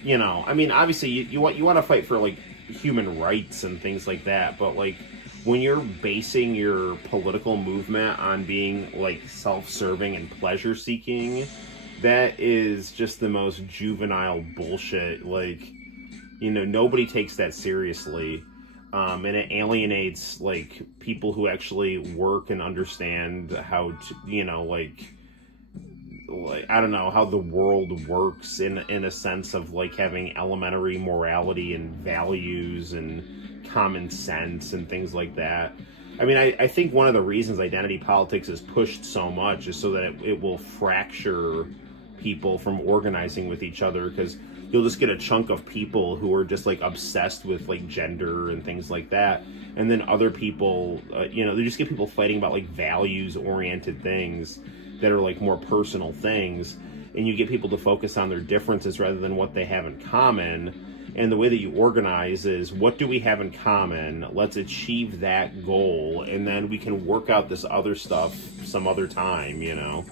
you know, I mean, obviously you want to fight for, like, human rights and things like that, but, like, when you're basing your political movement on being, like, self-serving and pleasure-seeking, that is just the most juvenile bullshit. Like, you know, nobody takes that seriously. And it alienates, like, people who actually work and understand how to, you know, like I don't know, how the world works in a sense of, like, having elementary morality and values and common sense and things like that. I mean, I think one of the reasons identity politics is pushed so much is so that it will fracture people from organizing with each other, because you'll just get a chunk of people who are just, like, obsessed with, like, gender and things like that, and then other people, you know, they just get people fighting about, like, values-oriented things that are, like, more personal things, and you get people to focus on their differences rather than what they have in common. And the way that you organize is, what do we have in common? Let's achieve that goal, and then we can work out this other stuff some other time, you know?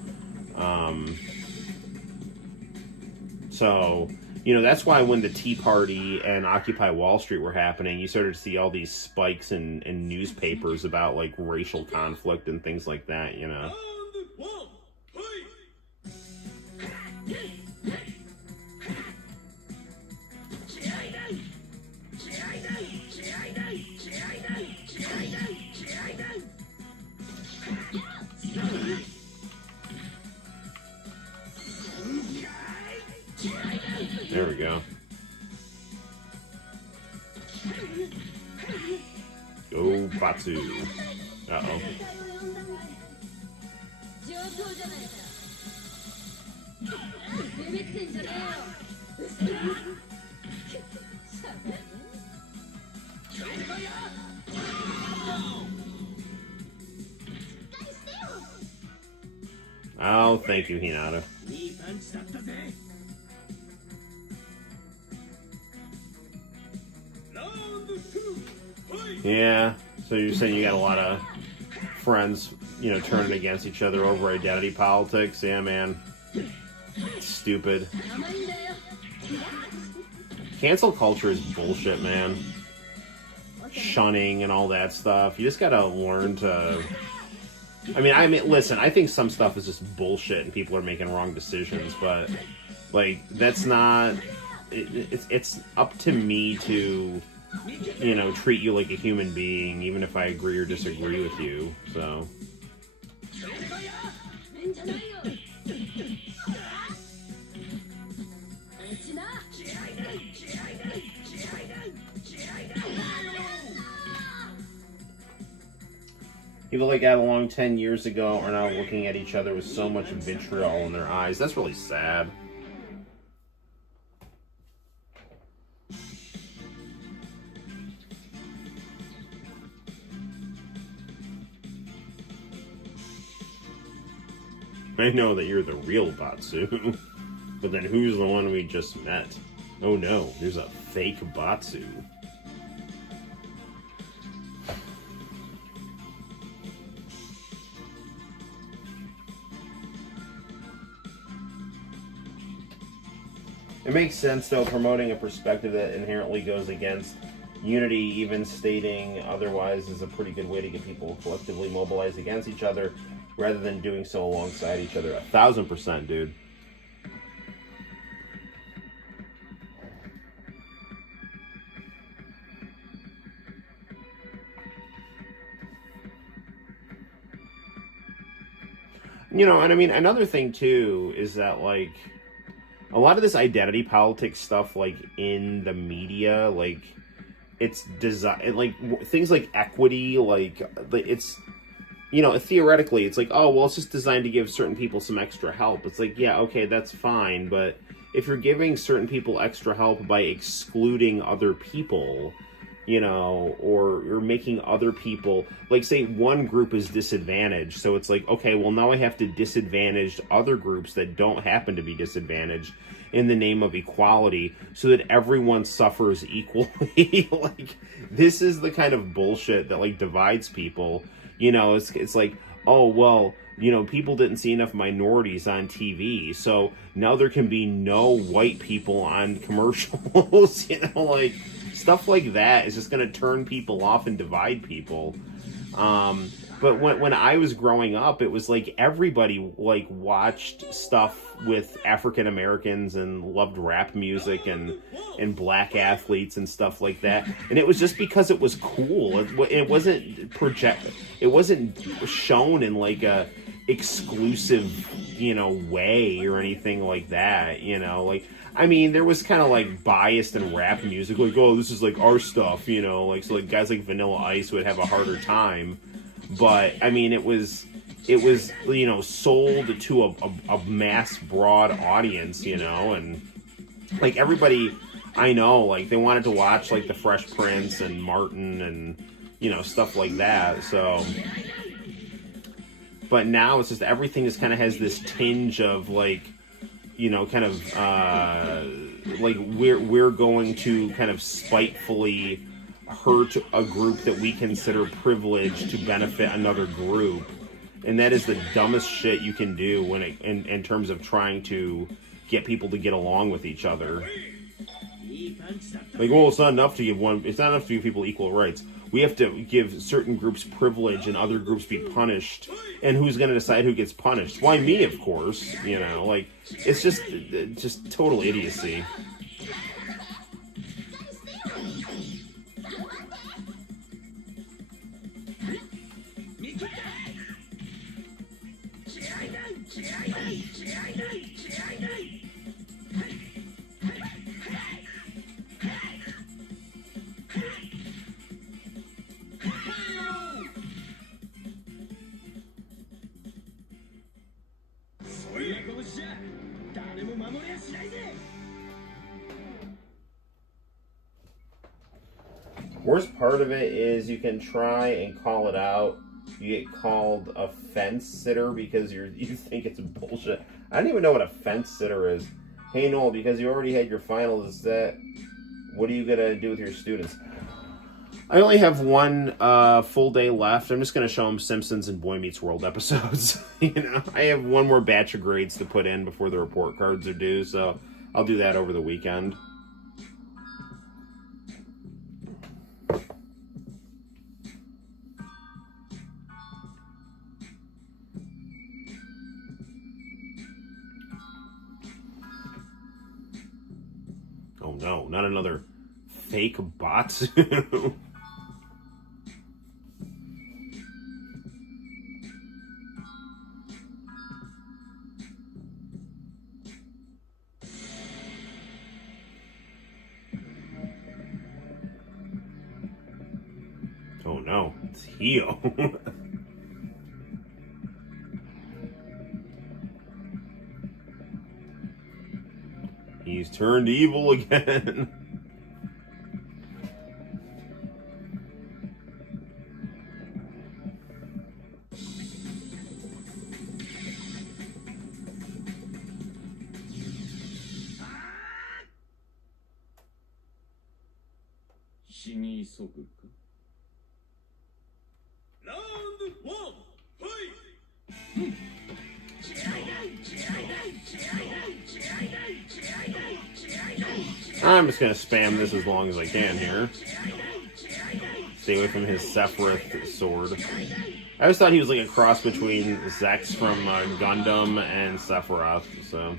So, you know, that's why when the Tea Party and Occupy Wall Street were happening, you started to see all these spikes in newspapers about, like, racial conflict and things like that, you know? There we go. Go Batsu. Uh-oh. Oh, thank you, Hinata. Yeah, so you're saying you got a lot of friends, you know, turning against each other over identity politics? Yeah, man. Stupid. Cancel culture is bullshit, man. Shunning and all that stuff. You just gotta learn to... I mean, listen, I think some stuff is just bullshit and people are making wrong decisions, but, like, that's not... It's up to me to, you know, treat you like a human being, even if I agree or disagree with you, so... People that got along 10 years ago are now looking at each other with so much vitriol in their eyes. That's really sad. I know that you're the real Batsu, but then who's the one we just met? Oh no, there's a fake Batsu. It makes sense, though, promoting a perspective that inherently goes against unity, even stating otherwise, is a pretty good way to get people collectively mobilized against each other, rather than doing so alongside each other. 1000%, dude. You know, and I mean, another thing, too, is that, like... a lot of this identity politics stuff, like, in the media, like, it's design, like, things like equity, like, it's, you know, theoretically, it's like, oh, well, it's just designed to give certain people some extra help. It's like, yeah, okay, that's fine, but if you're giving certain people extra help by excluding other people, you know, or you're making other people, like, say one group is disadvantaged, so it's like, okay, well, now I have to disadvantage other groups that don't happen to be disadvantaged in the name of equality so that everyone suffers equally. Like, this is the kind of bullshit that, like, divides people. You know, it's like, oh, well, you know, people didn't see enough minorities on TV, so now there can be no white people on commercials, you know, like... stuff like that is just going to turn people off and divide people. But when I was growing up, it was like everybody like watched stuff with African Americans and loved rap music and black athletes and stuff like that. And it was just because it was cool. It wasn't it wasn't shown in like a exclusive, you know, way or anything like that, you know, like, I mean, there was kind of like biased in rap music, like, oh, this is like our stuff, you know, like, so like guys like Vanilla Ice would have a harder time, but I mean, it was, you know, sold to a mass broad audience, you know, and like everybody I know, like, they wanted to watch like the Fresh Prince and Martin and, you know, stuff like that, so... But now it's just everything just kind of has this tinge of like, you know, kind of like we're going to kind of spitefully hurt a group that we consider privileged to benefit another group, and that is the dumbest shit you can do when it in terms of trying to get people to get along with each other. Like, well, it's not enough to give people equal rights. We have to give certain groups privilege and other groups be punished. And who's going to decide who gets punished? Why, me, of course. You know, like, it's just total idiocy. worst part of it is you can try and call it out. You get called a fence sitter because you think it's bullshit. I don't even know what a fence sitter is. Hey Noel, because you already had your finals, what are you gonna do with your students? I only have one full day left. I'm just gonna show them Simpsons and Boy Meets World episodes. I have one more batch of grades to put in before the report cards are due, so I'll do that over the weekend. Oh no, not another fake bot. Oh no, it's Hio. He's turned evil again. I'm just going to spam this as long as I can here. Stay away from his Sephiroth sword. I always thought he was like a cross between Zex from Gundam and Sephiroth, so...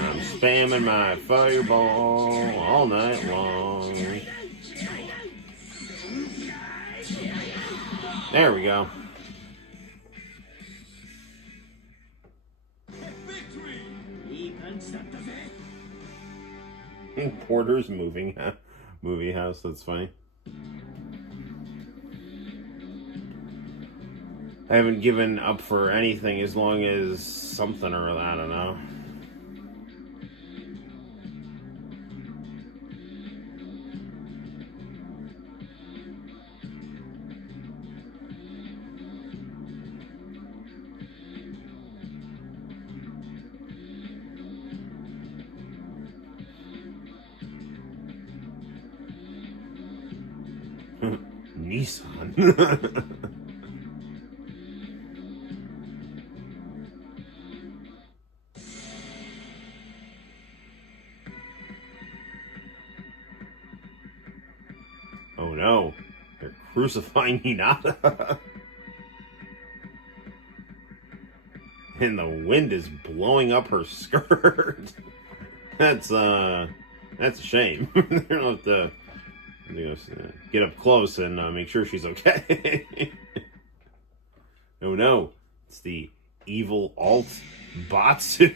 I'm spamming my fireball all night long. There we go. Porter's movie house, that's funny. I haven't given up for anything as long as something or I don't know. Nissan. Oh no, they're crucifying Hinata. And the wind is blowing up her skirt. That's a shame. They're gonna have to get up close and make sure she's okay. Oh no, it's the evil alt Batsu.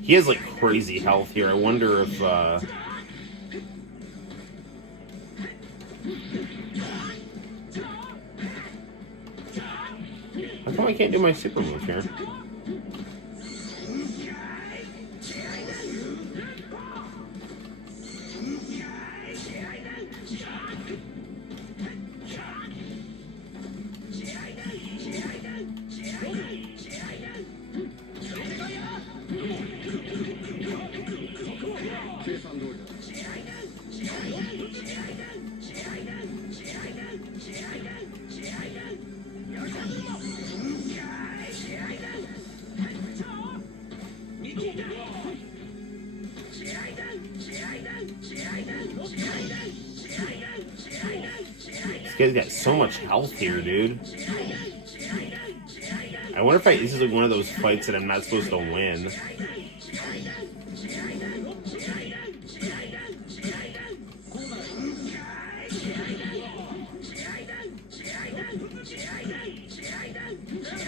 He has like crazy health here. I wonder if how come I can't do my super move here? This guy's got so much health here, dude. I wonder if this is like one of those fights that I'm not supposed to win.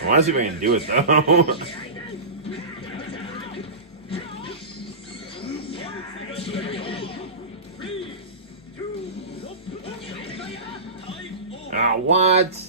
I want to see if I can do it, though. Ah, what?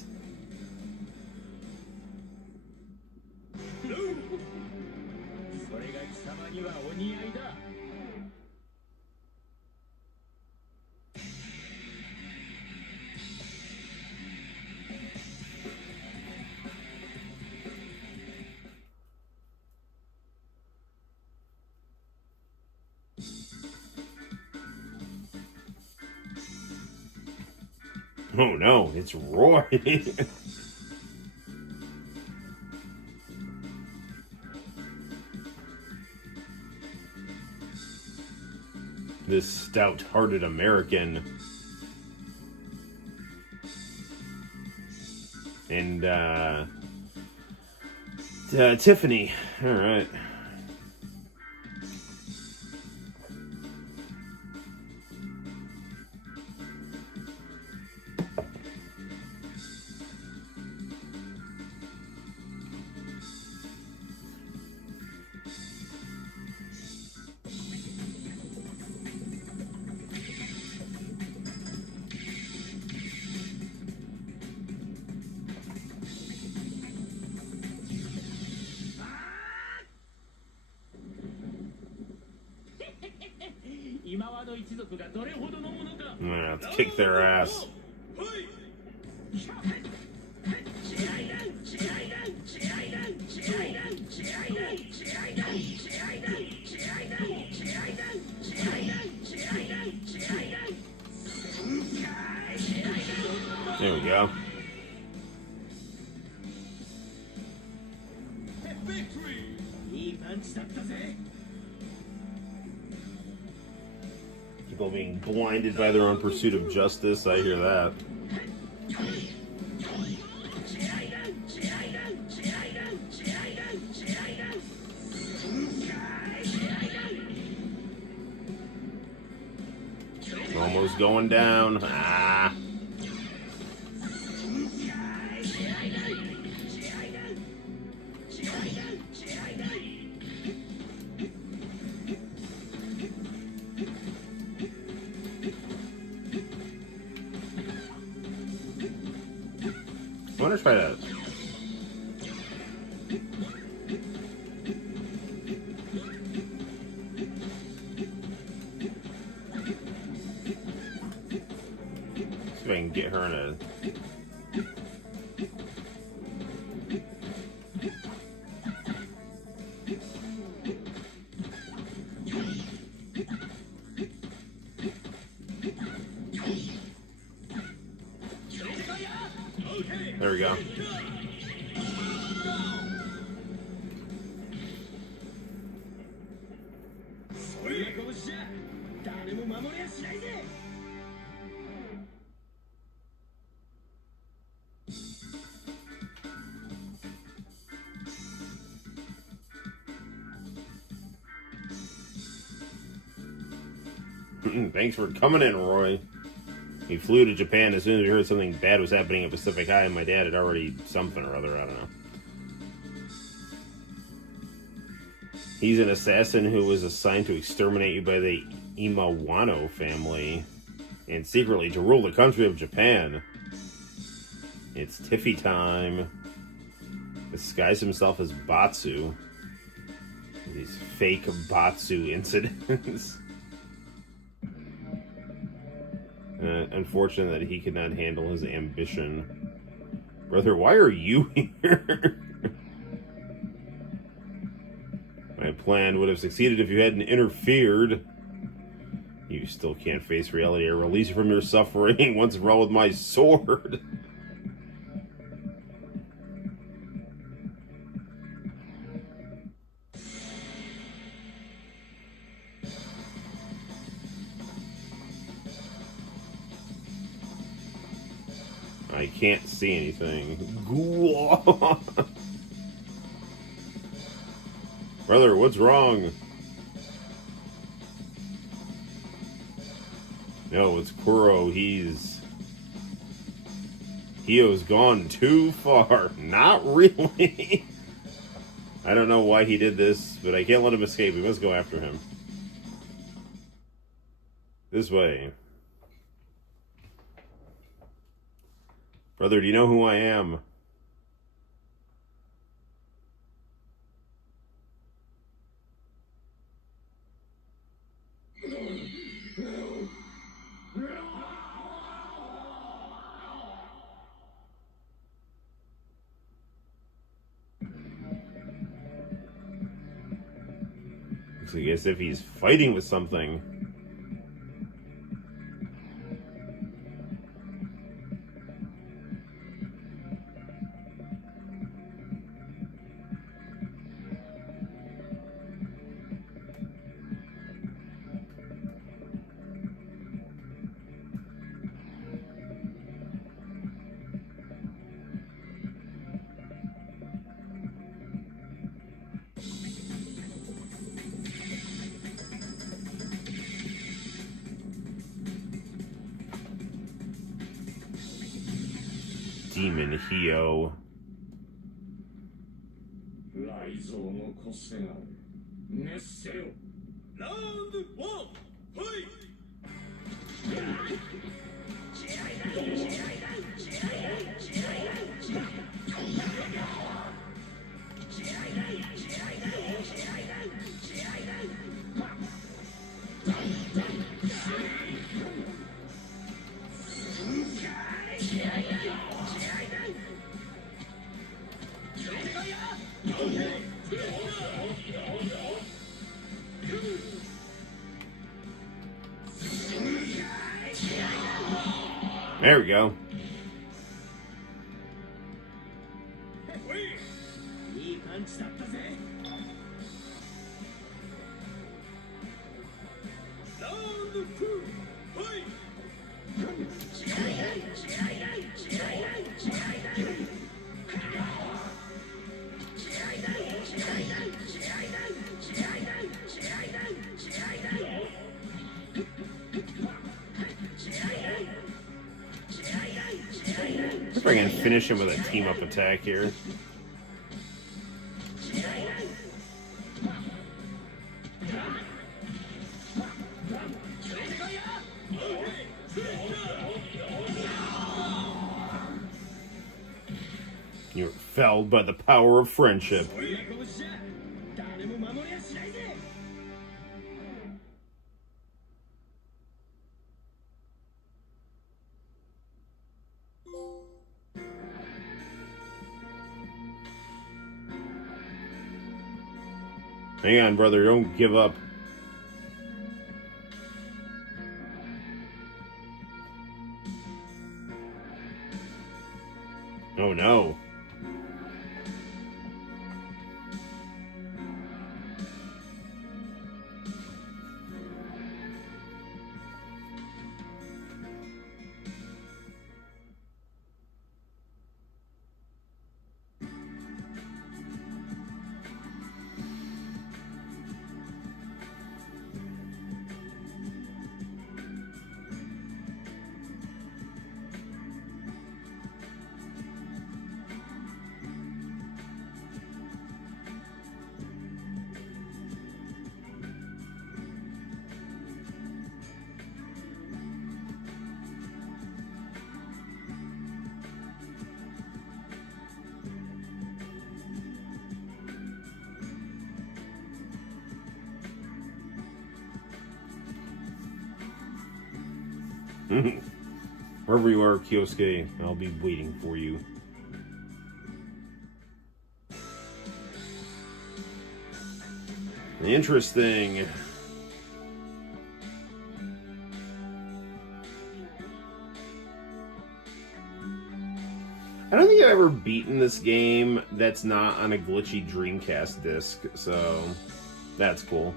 Oh no, it's Roy. This stout-hearted American. And, Tiffany. All right. Yeah, let's kick their ass. There we go. People being blinded by their own pursuit of justice. I hear that. Almost going down. Ah. I wonder if I that. See if I can get her in a. There we go. Thanks for coming in, Roy. We flew to Japan as soon as we heard something bad was happening at Pacific High, and my dad had already something or other, I don't know. He's an assassin who was assigned to exterminate you by the Imawano family and secretly to rule the country of Japan. It's Tiffy time. Disguised himself as Batsu. These fake Batsu incidents. Unfortunate that he could not handle his ambition. Brother, why are you here? My plan would have succeeded if you hadn't interfered. You You still can't face reality or release you from your suffering. What's wrong with my sword? I can't see anything. Brother, what's wrong? No, it's Kuro. Hio's gone too far. Not really. I don't know why he did this, but I can't let him escape. We must go after him. This way. Brother, do you know who I am? Looks like as if he's fighting with something. Demon Hio. There we go. If I can finish him with a team-up attack here. You're felled by the power of friendship. Hang on, brother. Don't give up. Oh, no. Wherever you are, Kyosuke, I'll be waiting for you. Interesting. ever beaten this game that's not on a glitchy Dreamcast disc, so that's cool.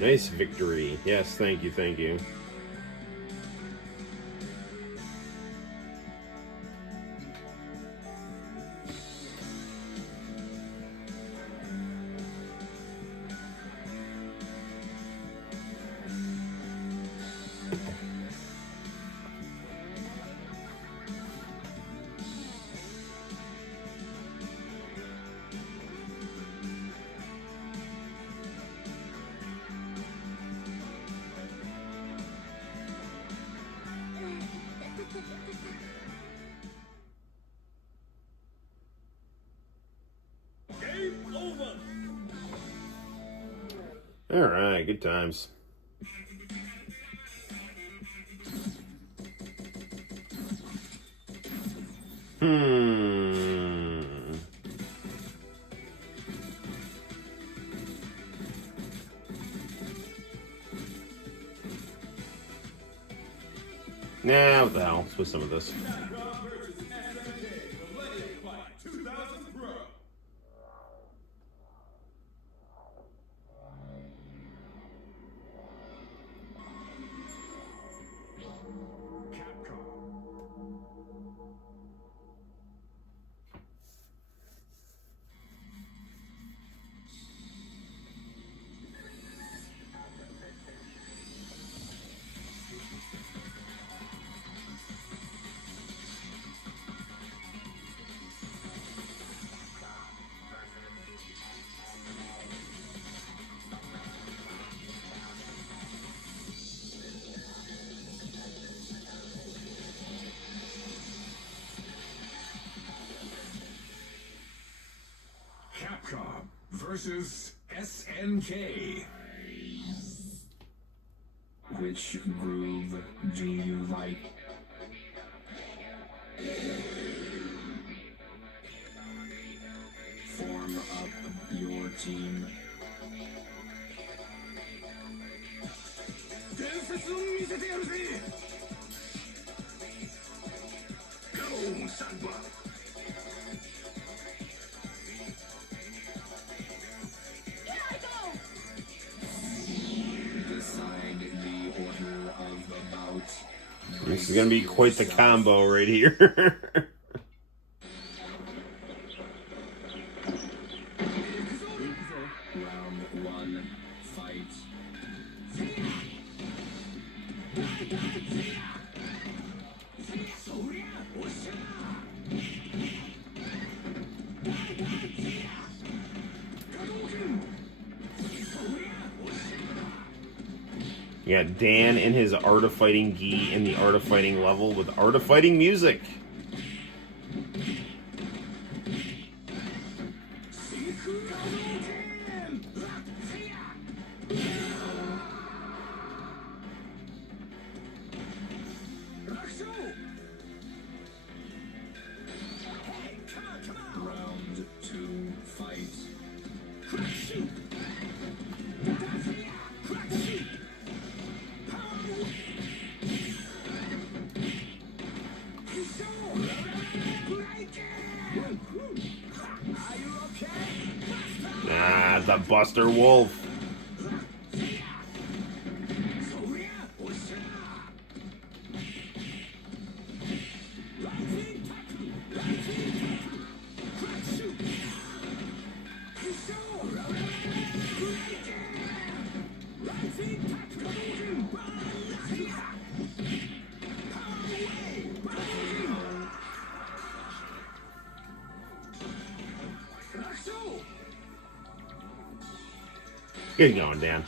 Nice victory. Yes, thank you, thank you. All right, good times. Nah, what the hell? Let's put some of this. Capcom versus SNK. Which groove do you like? Form up your team. Go, Sanba! This is gonna be quite the combo right here. Round one, fight. You got Dan in his Art of Fighting gi in the Art of Fighting level with Art of Fighting music. Round two, fight. Ah, the Buster Wolf. Good going, Dan.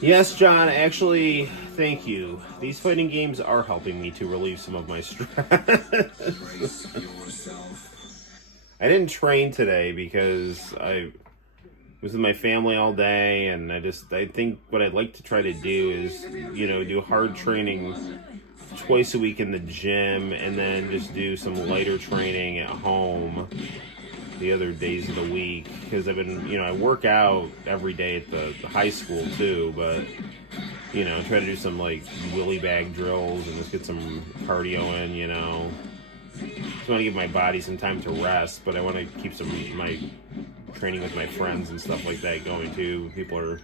Yes, John, actually, Thank you. These fighting games are helping me to relieve some of my stress. Brace yourself. I didn't train today because I was with my family all day, and I think what I'd like to try to do is, you know, do hard training twice a week in the gym, and then just do some lighter training at home the other days of the week, because I've been, you know, I work out every day at the high school too, but, you know, try to do some like willy bag drills and just get some cardio in, you know. Just want to give my body some time to rest, but I want to keep some my training with my friends and stuff like that going too. People are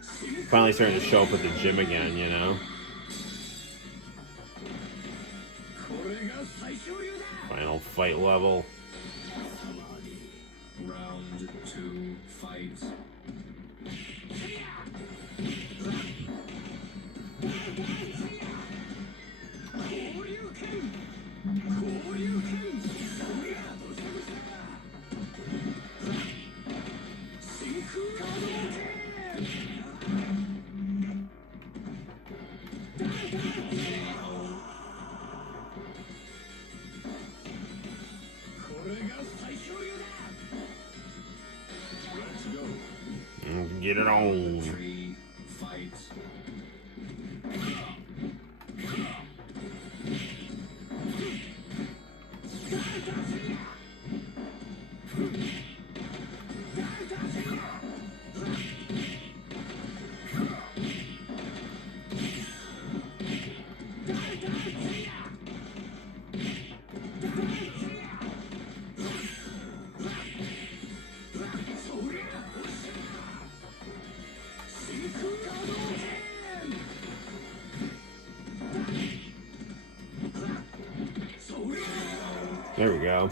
finally starting to show up at the gym again, you know. Final fight level. Round 2, fight. Get it on. 3, fight. There we go.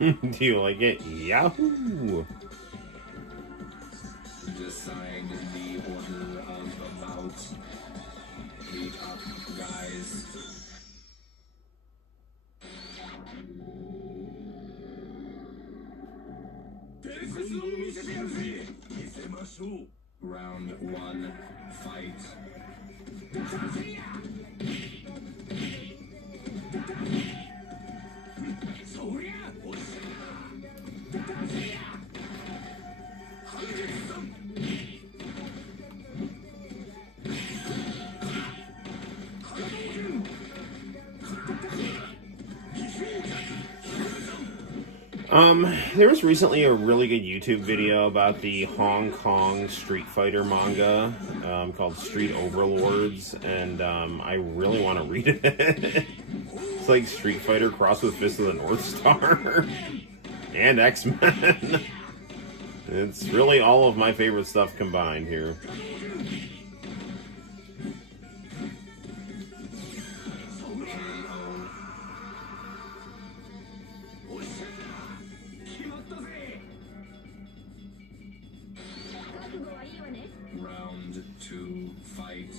Do you like it? Yahoo! Decide the order of the bout. Heat up, guys. Round 1, fight. There was recently a really good YouTube video about the Hong Kong Street Fighter manga, called Street Overlords, and I really want to read it. It's like Street Fighter crossed with Fist of the North Star and X-Men. It's really all of my favorite stuff combined here. Round 2, fight.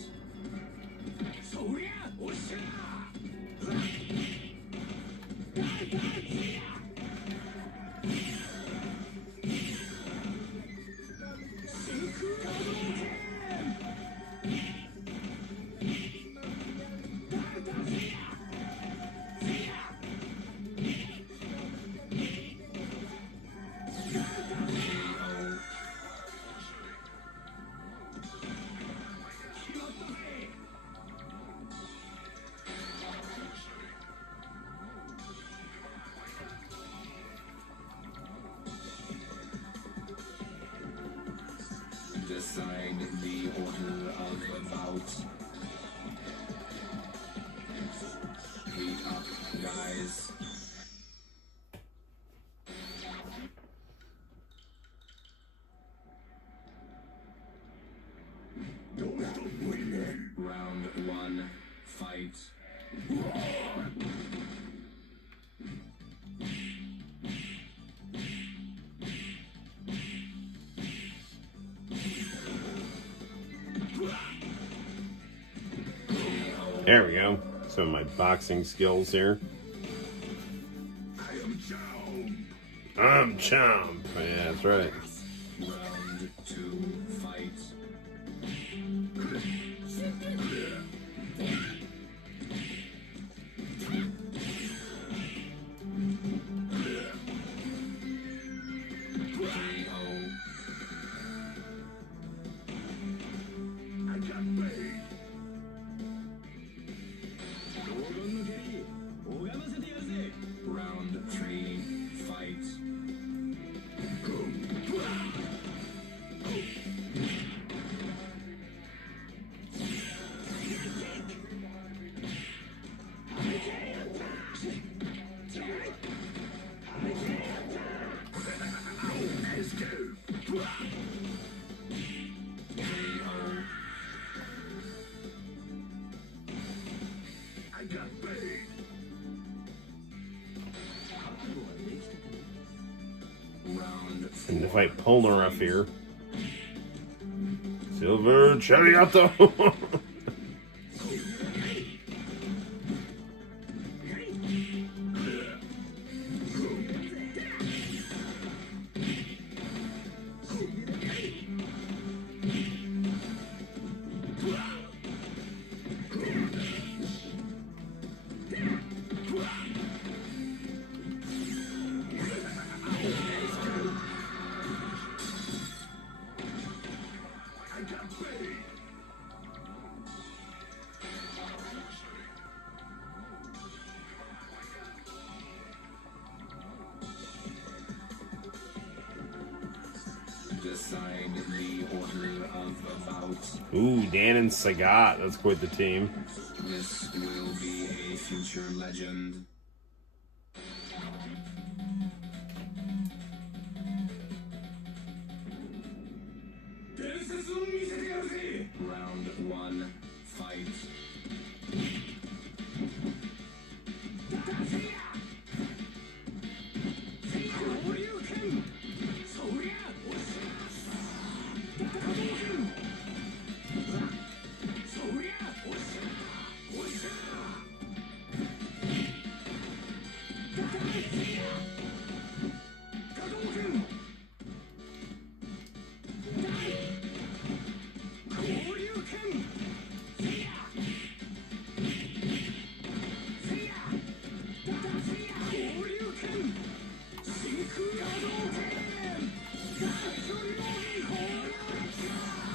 Decide the order of the bout. Heat up, guys. Round 1, fight. There we go. Some of my boxing skills here. I'm Chomp. Yeah, that's right. Round 2, fight. Round 3, fight. Round And to 4, fight Polnareff here. Silver Chariotto. decide the order of the bout. Ooh, Dan and Sagat. That's quite the team. This will be a future legend. Round 1, fight.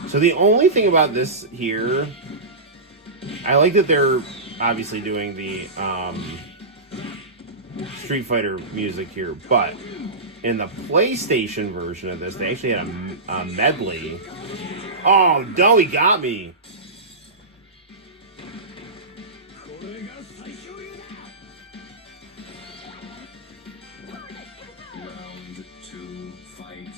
So the only thing about this here, I like that they're obviously doing the Street Fighter music here, but in the PlayStation version of this, they actually had a medley. Oh, no, he got me. Round 2, fight.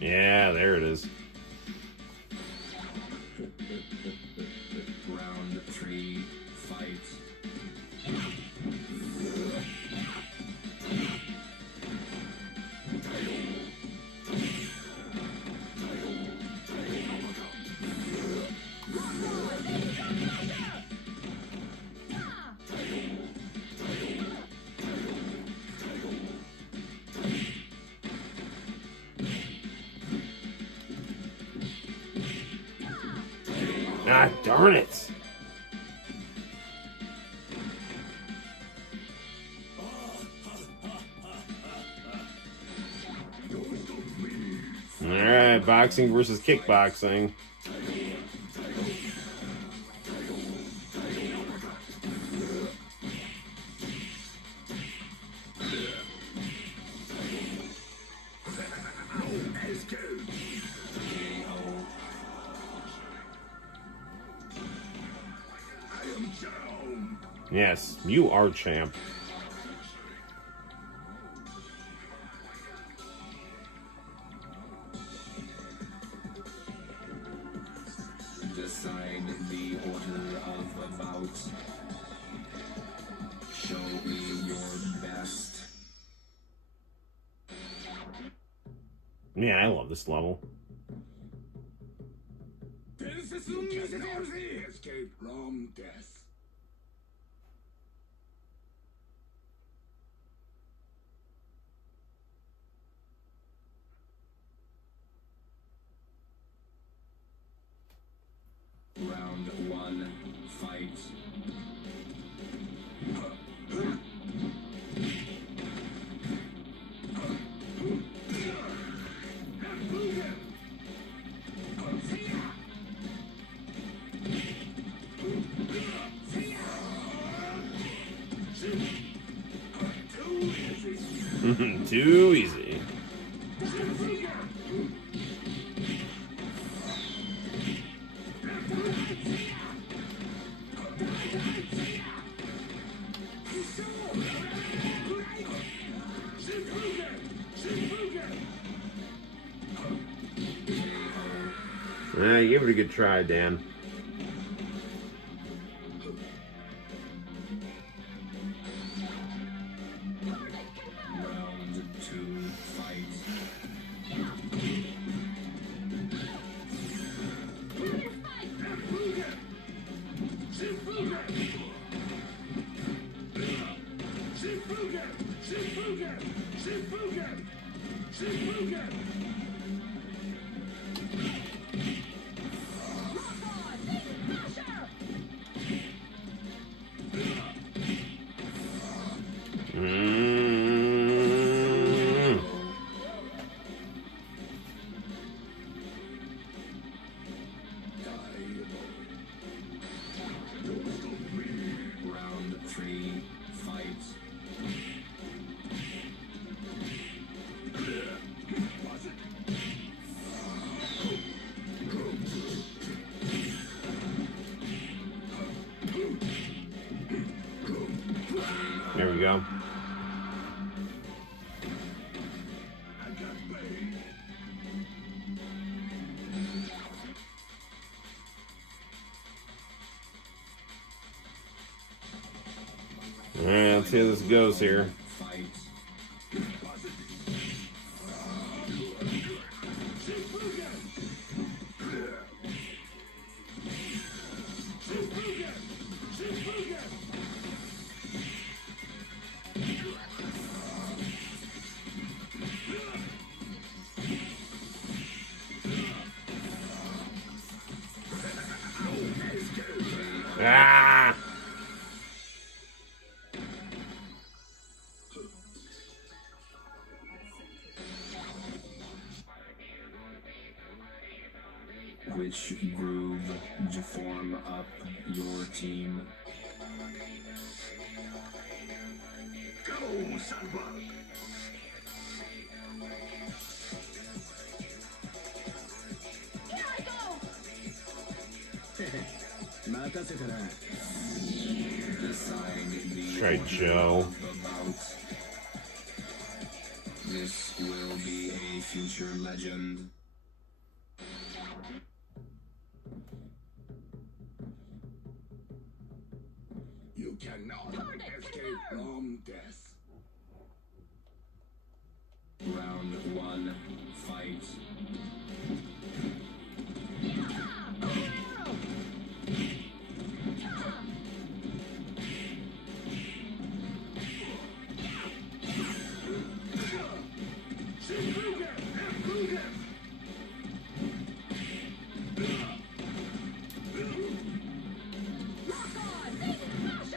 Yeah, there it is. Round 3, fight. Ah, darn it. All right, boxing versus kickboxing. Yes, you are champ. Decide the order of the bout. Show me your best. Man, I love this level. escape from death. Round 1, fight. Too easy. Give it a good try, Dan. Round 2, fight. Round 3, fight. There we go. Alright, let's see how this goes here. Fight. Ah! Which groove to form up your team? Go, Sunbug! Here I go! Decide the Try Joe. of the bout. This will be a future legend. You cannot escape from death. Round 1, fight.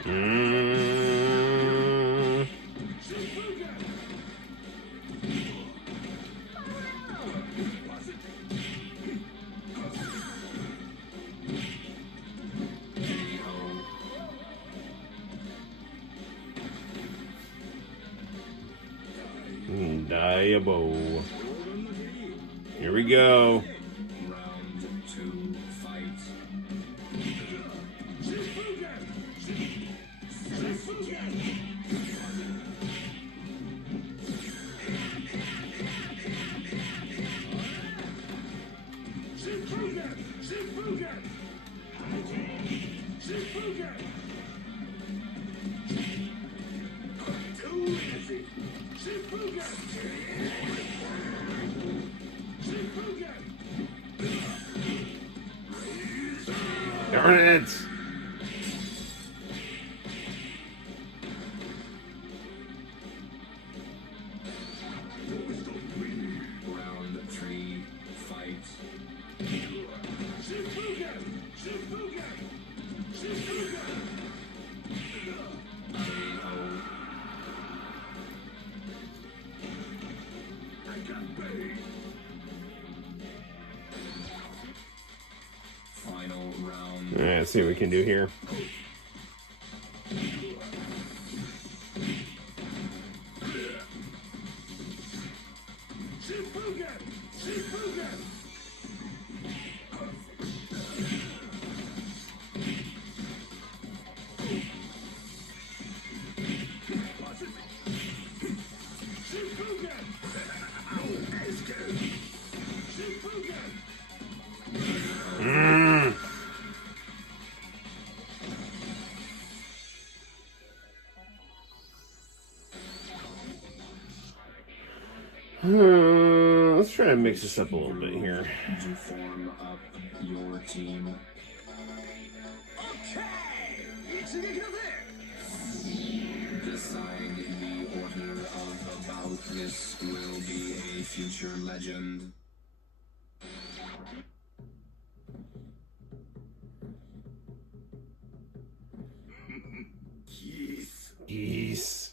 Mm. Diabo. Here we go. Round 2, fight. Darn it! Round 3, fight. Final round. Alright, let's see what we can do here. Let's try to mix this up a little bit here. To form up your team. Decide the order of about. This will be a future legend. Geese.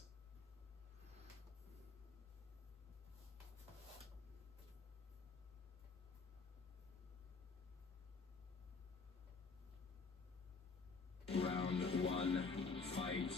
Round 1, fight.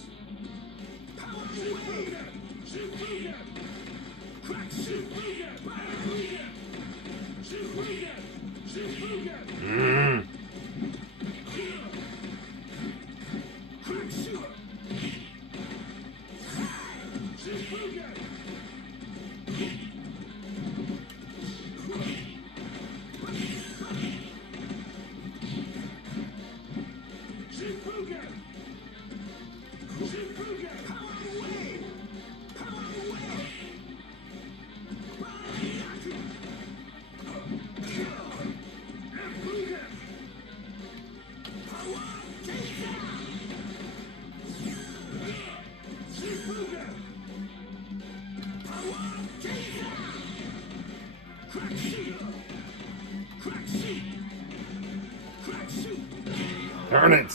Darn it!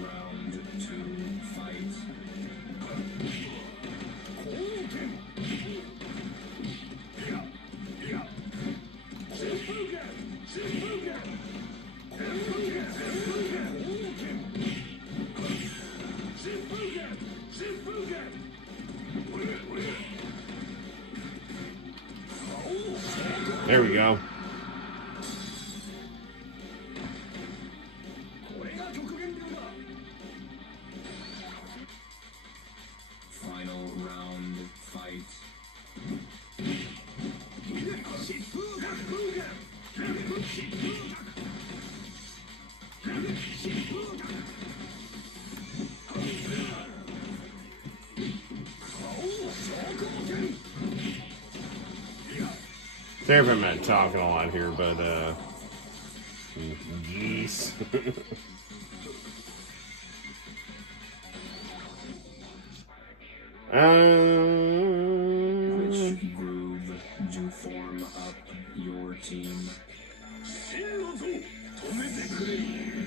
Round 2, fight. There we go. Final round, fight. Sorry if I'm not talking a lot here, but geese. Which groove to form up your team?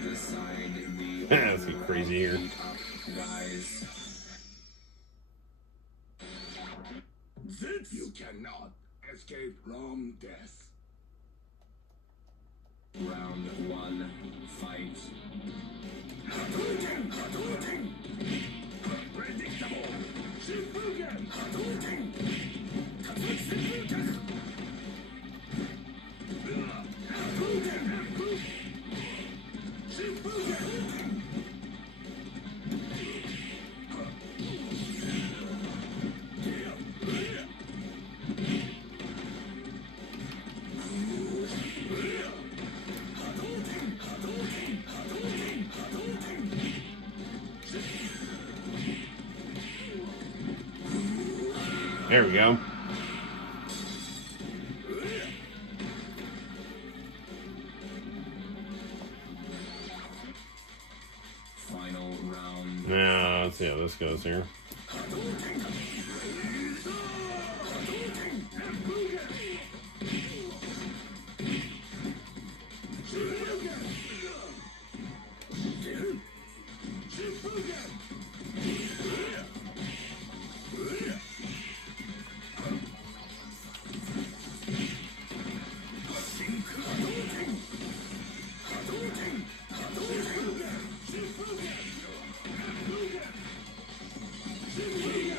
Decide the Let's get crazy here. beat up, guys. You cannot escape from death. Round 1, fight. Hadouken! Hadouken! Predictable! Shifugen! Hadouken! Katsuki! Hadouken! Shifugen! Hadouken! There we go. Final round. Now, let's see how this goes here.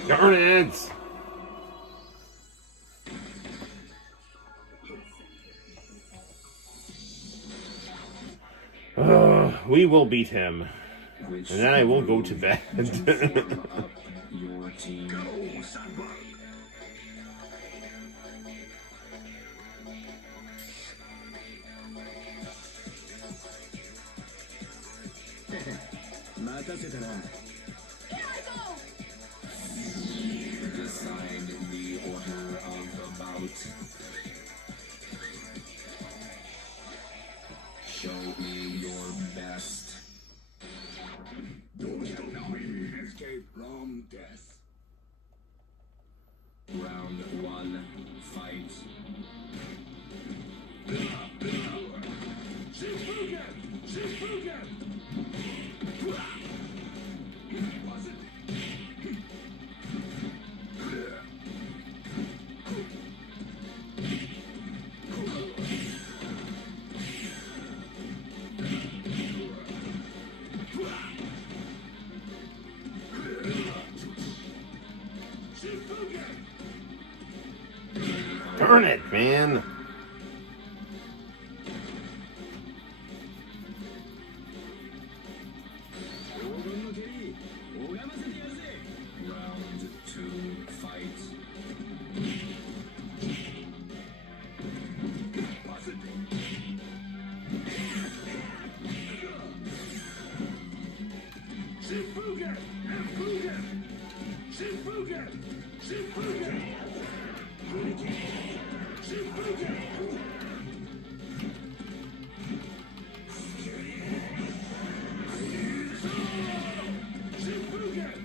Darn it! We will beat him. Which And then I will go to bed. form up your team. Go, Sandberg. Here I go! Decide the order of the bout. Show me your best. Those who know me escape from death. Round one, fight. Was it? Darn it, man. Round two, fight. Was it? Shifugen! Shifugen! Shifugen! Shifugen! Shifugen! Shifugen!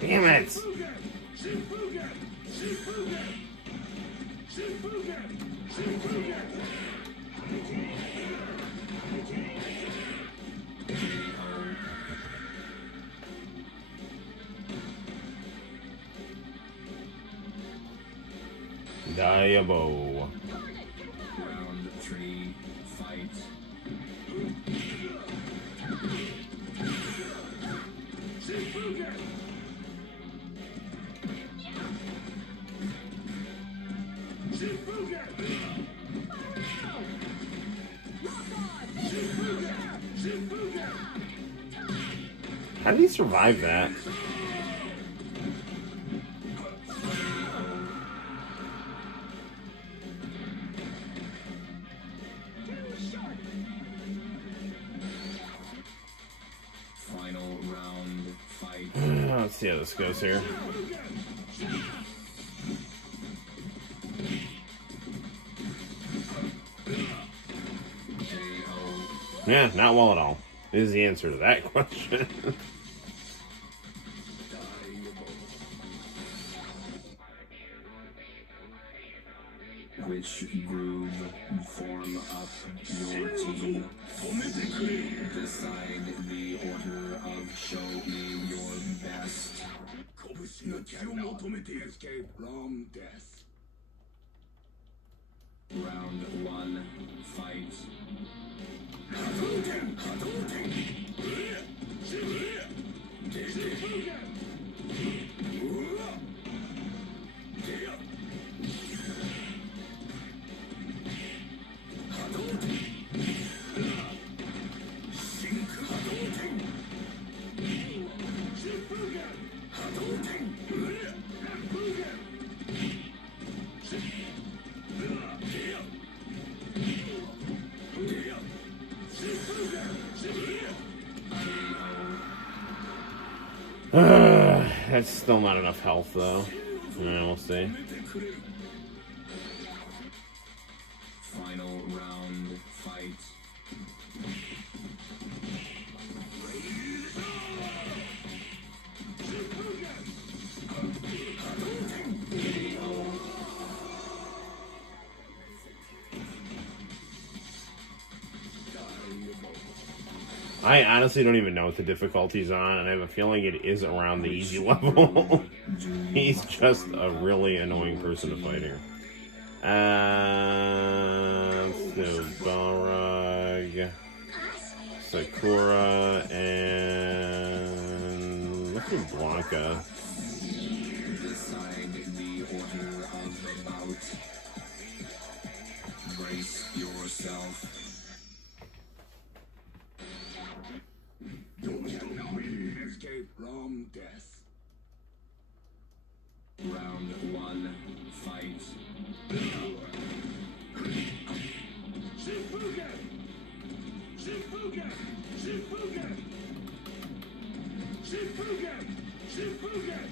Damn it. Shifugen! Shifugen! Shifugen! Shifugen! Shifugen! Diabo. Round three, fight. Shifugen! Shifugen! Shifugen! Shifugen! How did he survive that? Final round, fight. Let's see how this goes here. KO. Yeah, not well at all. Is the answer to that question. Which groove form up your team? Decide the order of show me your best. 拳の気を求めて escape from death. Round one, fight. Hadouken! Hadouken! Shifugen! Hadouken! Shinku Hadouken! Shifugen! Hadouken! Hadouken! That's still not enough health, though. Yeah, we'll see. Final round, fight. I honestly don't even know what the difficulty's on, and I have a feeling it is around the easy level. He's just a really annoying person to fight here. Let's do Balrog, Sakura, and let's do Blanca. Decide the order of the bout. Brace yourself. Escape from death. Round 1, fight. Shifugen! Shifugen! Shifugen! Shifugen! Shifugen!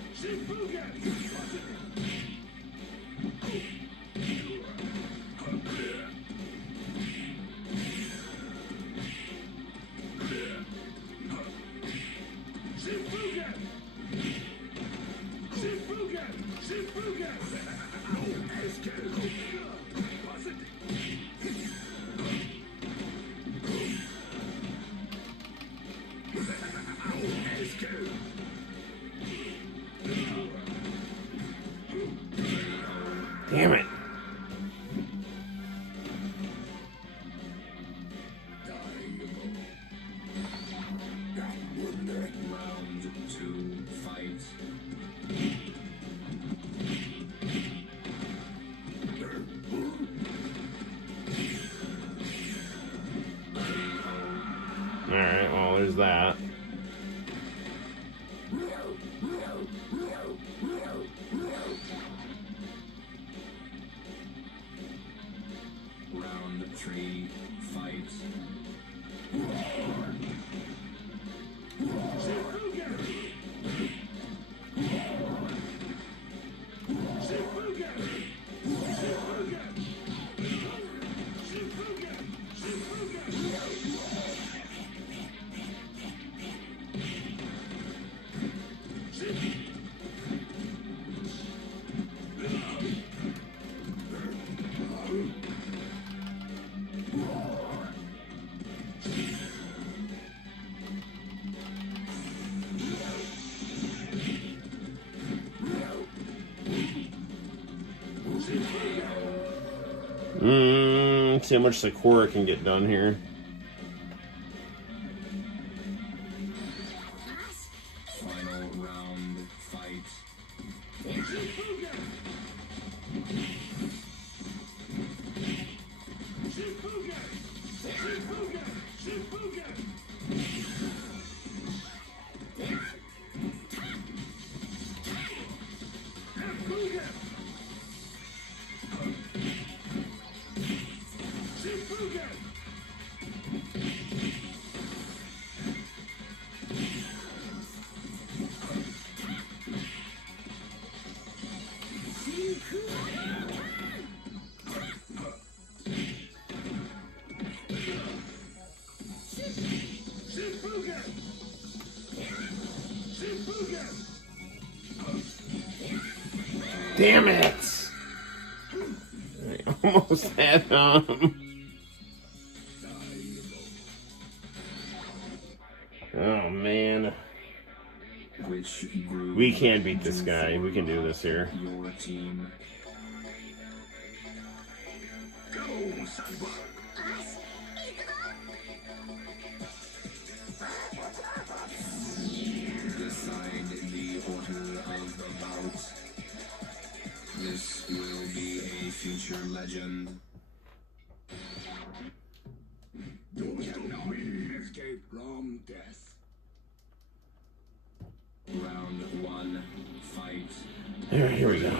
Shifugen! Shifugen! Shifugen! Shifugen! Shifugen! No escape! Damn it. Round 2, fight. Alright, well, there's that. Round 3, fight. See how much Sakura can get done here. Final round, fight. Damn it! I almost had him. Oh man. Which group? We can beat this guy. We can do this here. Your team. Go, Sunbug! Decide the order of the bout. This will be a future legend. Escape from death. Round 1, fight. Here we go.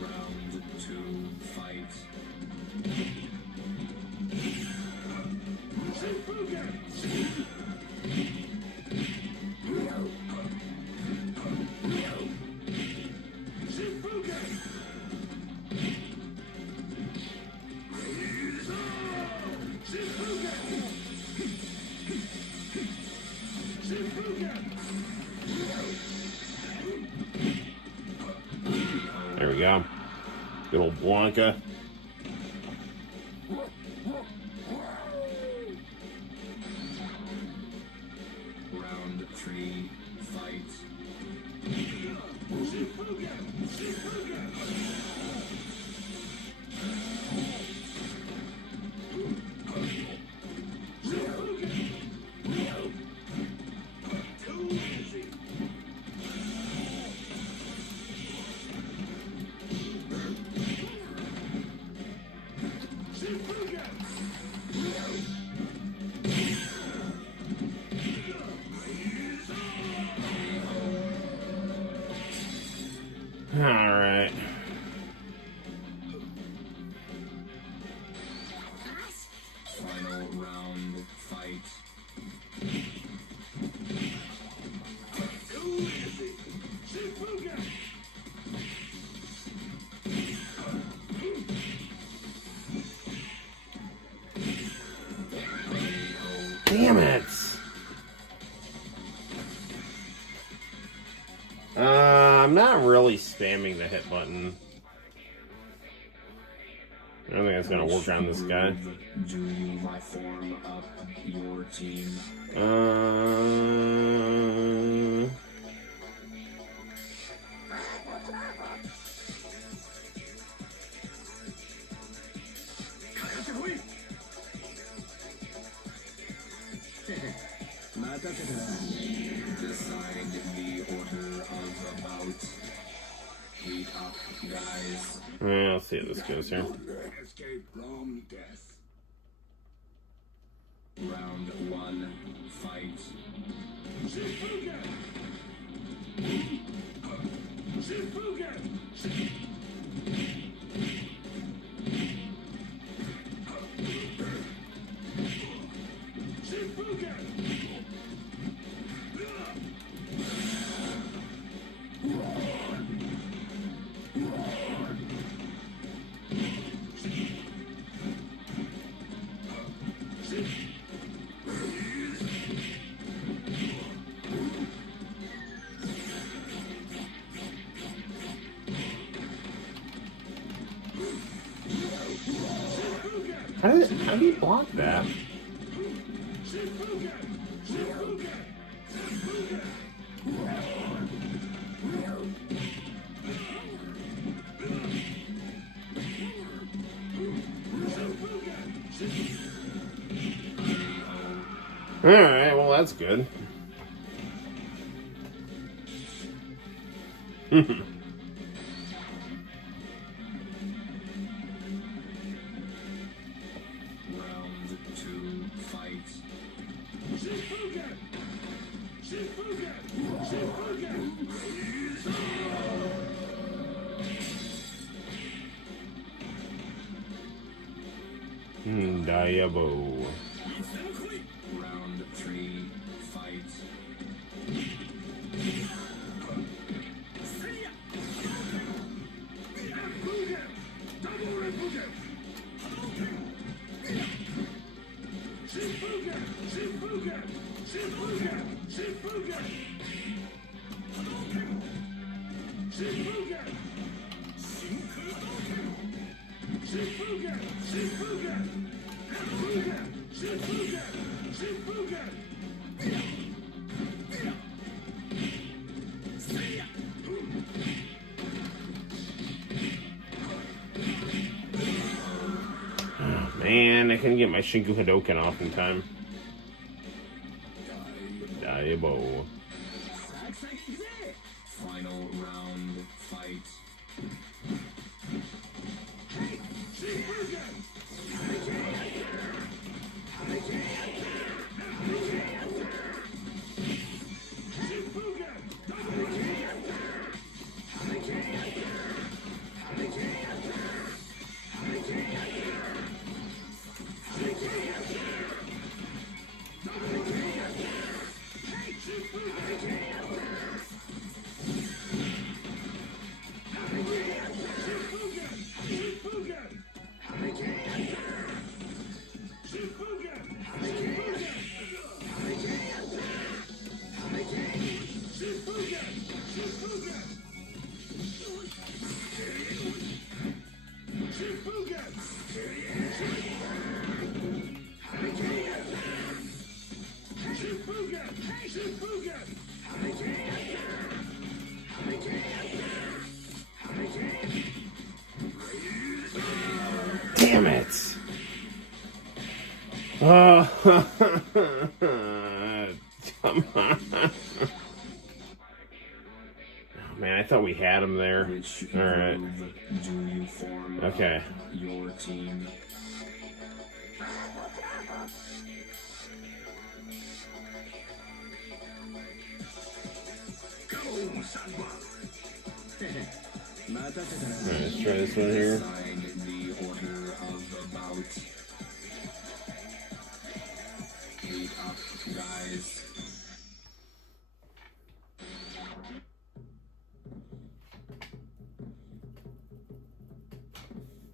Round 2, fight. There we go. Good old Blanca. Round 3, fight. Alright. Final round, fight. Damn it! I'm not really spamming the hit button. I don't think that's gonna work on this guy. Do you form up your team? Decide the order of the bout. Heat up, guys. Let's see how this goes here. Escape from death. Round 1, fight. How do you block that? Alright, well that's good. Round 2, fight. Diabo. Round 3, fight. Man, couldn't get my Shinku Hadoken off in time. Diabo. Final round, fight. Damn it! Oh, come on. Man, I thought we had him there. Which Alright. move do you form Okay. your team? Alright, let's try this one here. Decide the order of the bout. 8 up, guys.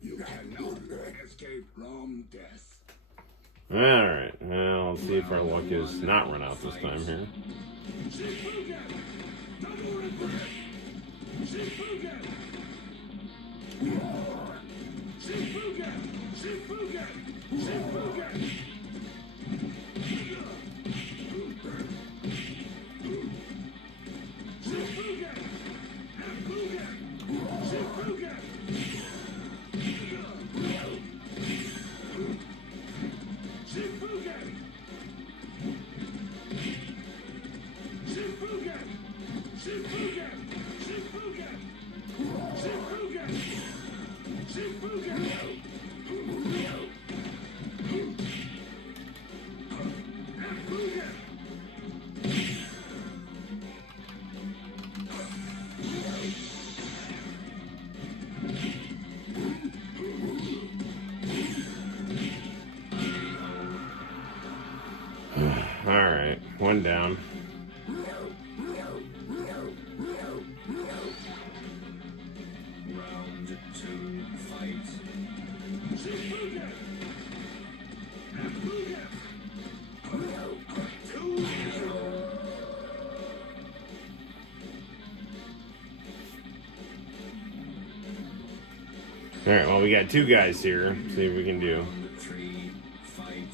You cannot escape from death. Alright, well, let's see if our luck is not run out this time here. Alright, one down. Round 2, fight. Alright, well, we got two guys here. See if we can do. Round 3, fight.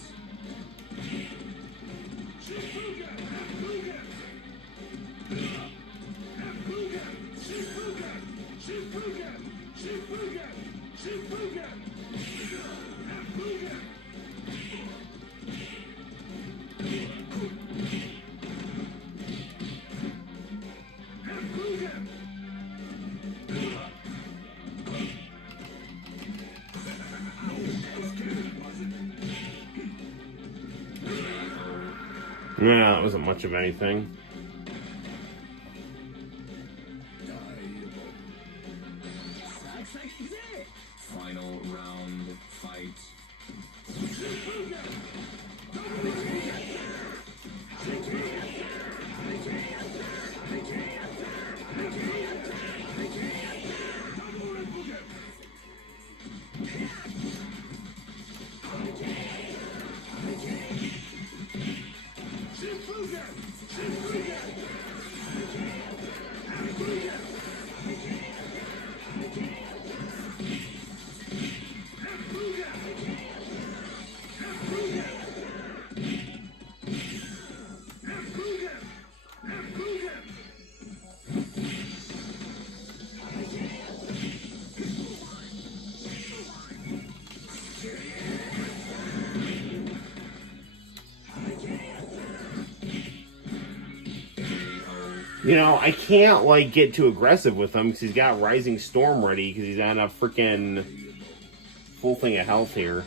Well, it wasn't much of anything. Final round, fight. You know, I can't, like, get too aggressive with him because he's got Rising Storm ready because he's on a freaking full thing of health here.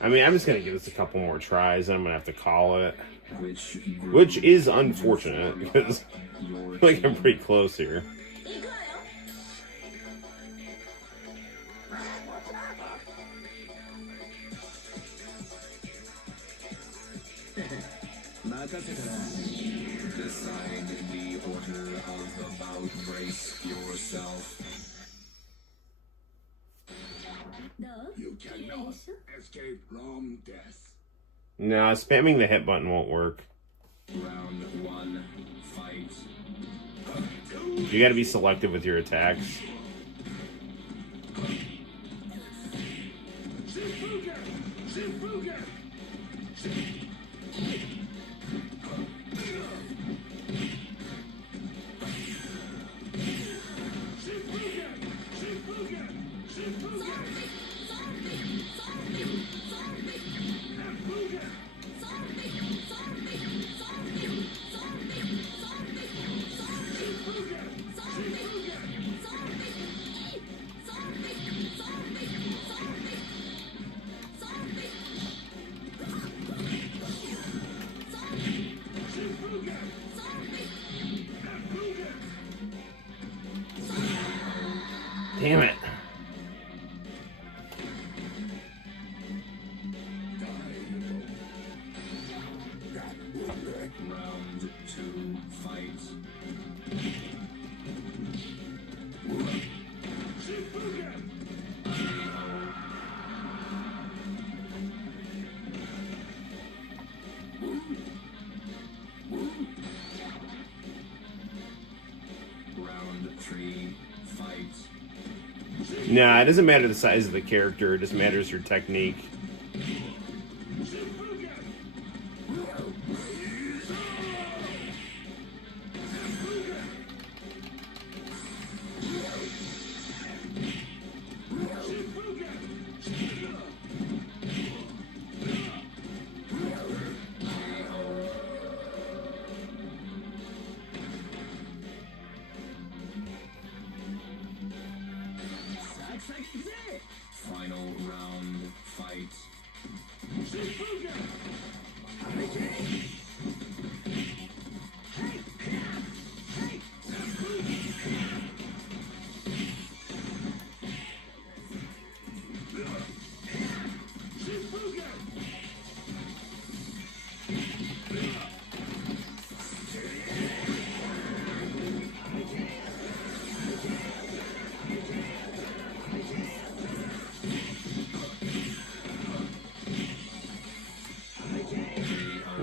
I mean, I'm just going to give this a couple more tries and I'm going to have to call it. Which is unfortunate because I feel like I'm pretty close here. Decide the order of the bout. Brace yourself. You cannot escape from death. No, spamming the hit button won't work. Round 1, fight. You gotta be selective with your attacks. Damn it. Round 2, fight. Round 3, fight. Nah, it doesn't matter the size of the character, it just matters your technique. Final round, fight.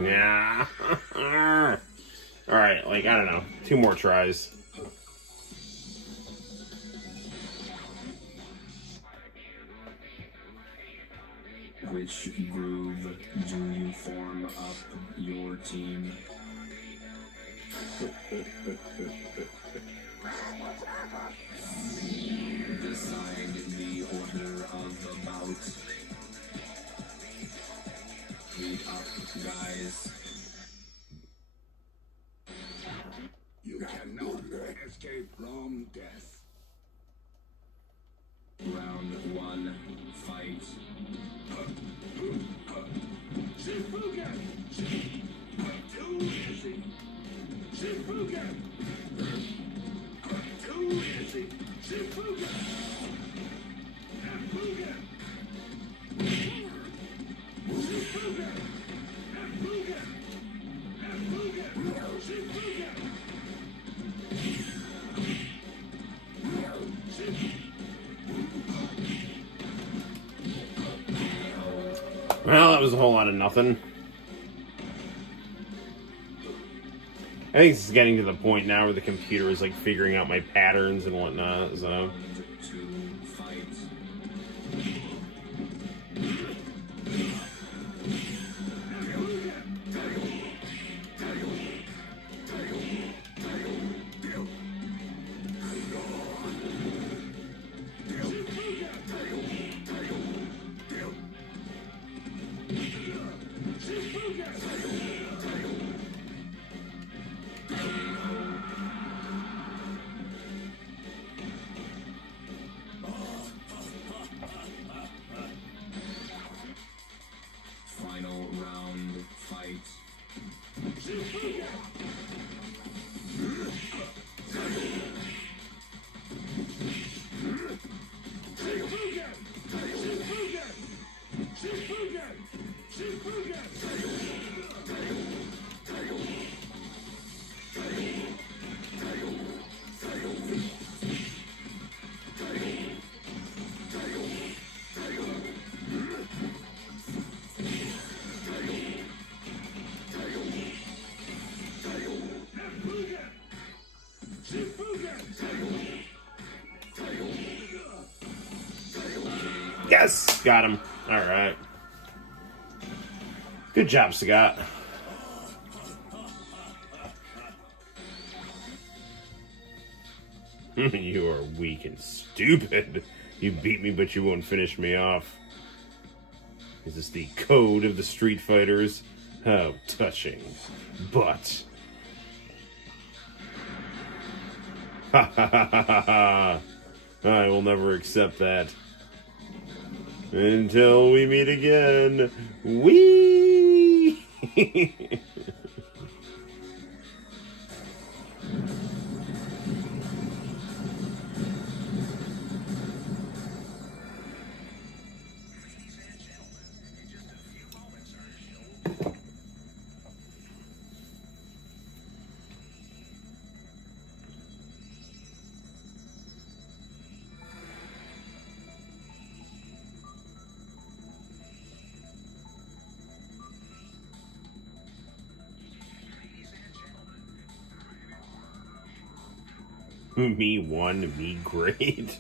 Yeah. Alright, like, I don't know. 2 more tries. Which groove do you form up your team? Decide the order of the bout. Heat up, guys. You cannot escape from death. Round 1, fight. Too easy. Shifugen. Too easy. Shifugen. Shifugen. Shifugen. Shifugen. Shifugen. Shifugen. Well, that was a whole lot of nothing. I think this is getting to the point now where the computer is like figuring out my patterns and whatnot, so. Round 2, fight. Yes! Got him. Alright. Good job, Sagat. You are weak and stupid. You beat me, but you won't finish me off. Is this the code of the Street Fighters? How touching. But... Ha ha ha ha ha ha! I will never accept that. Until we meet again. Whee! Me one, me great.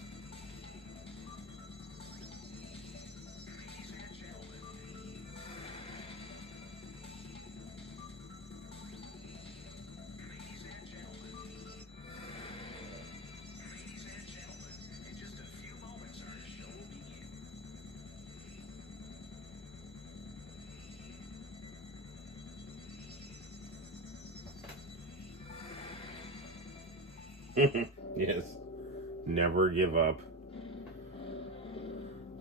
Yes. Never give up.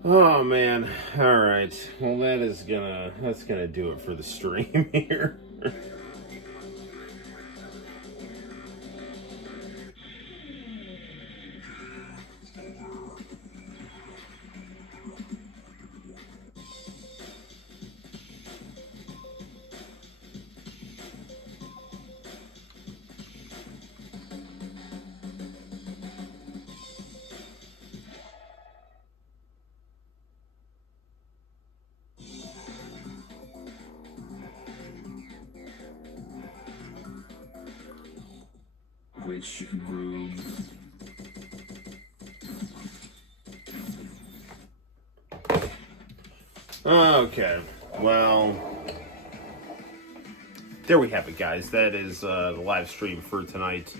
Oh man. Alright. Well that's gonna do it for the stream here. Which groove? Okay. Well, there we have it, guys. That is the live stream for tonight.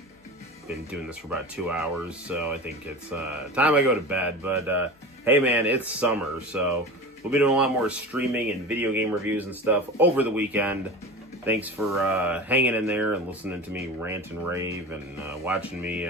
Been doing this for about 2 hours, so I think it's time I go to bed. But hey, man, it's summer, so we'll be doing a lot more streaming and video game reviews and stuff over the weekend. Thanks for hanging in there and listening to me rant and rave and watching me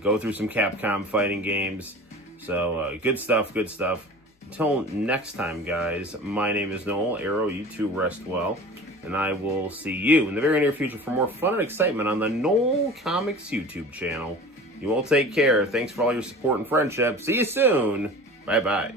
go through some Capcom fighting games. So good stuff, good stuff. Until next time, guys, my name is Noel. Arrow, you two rest well. And I will see you in the very near future for more fun and excitement on the Noel ComiX YouTube channel. You all take care. Thanks for all your support and friendship. See you soon. Bye-bye.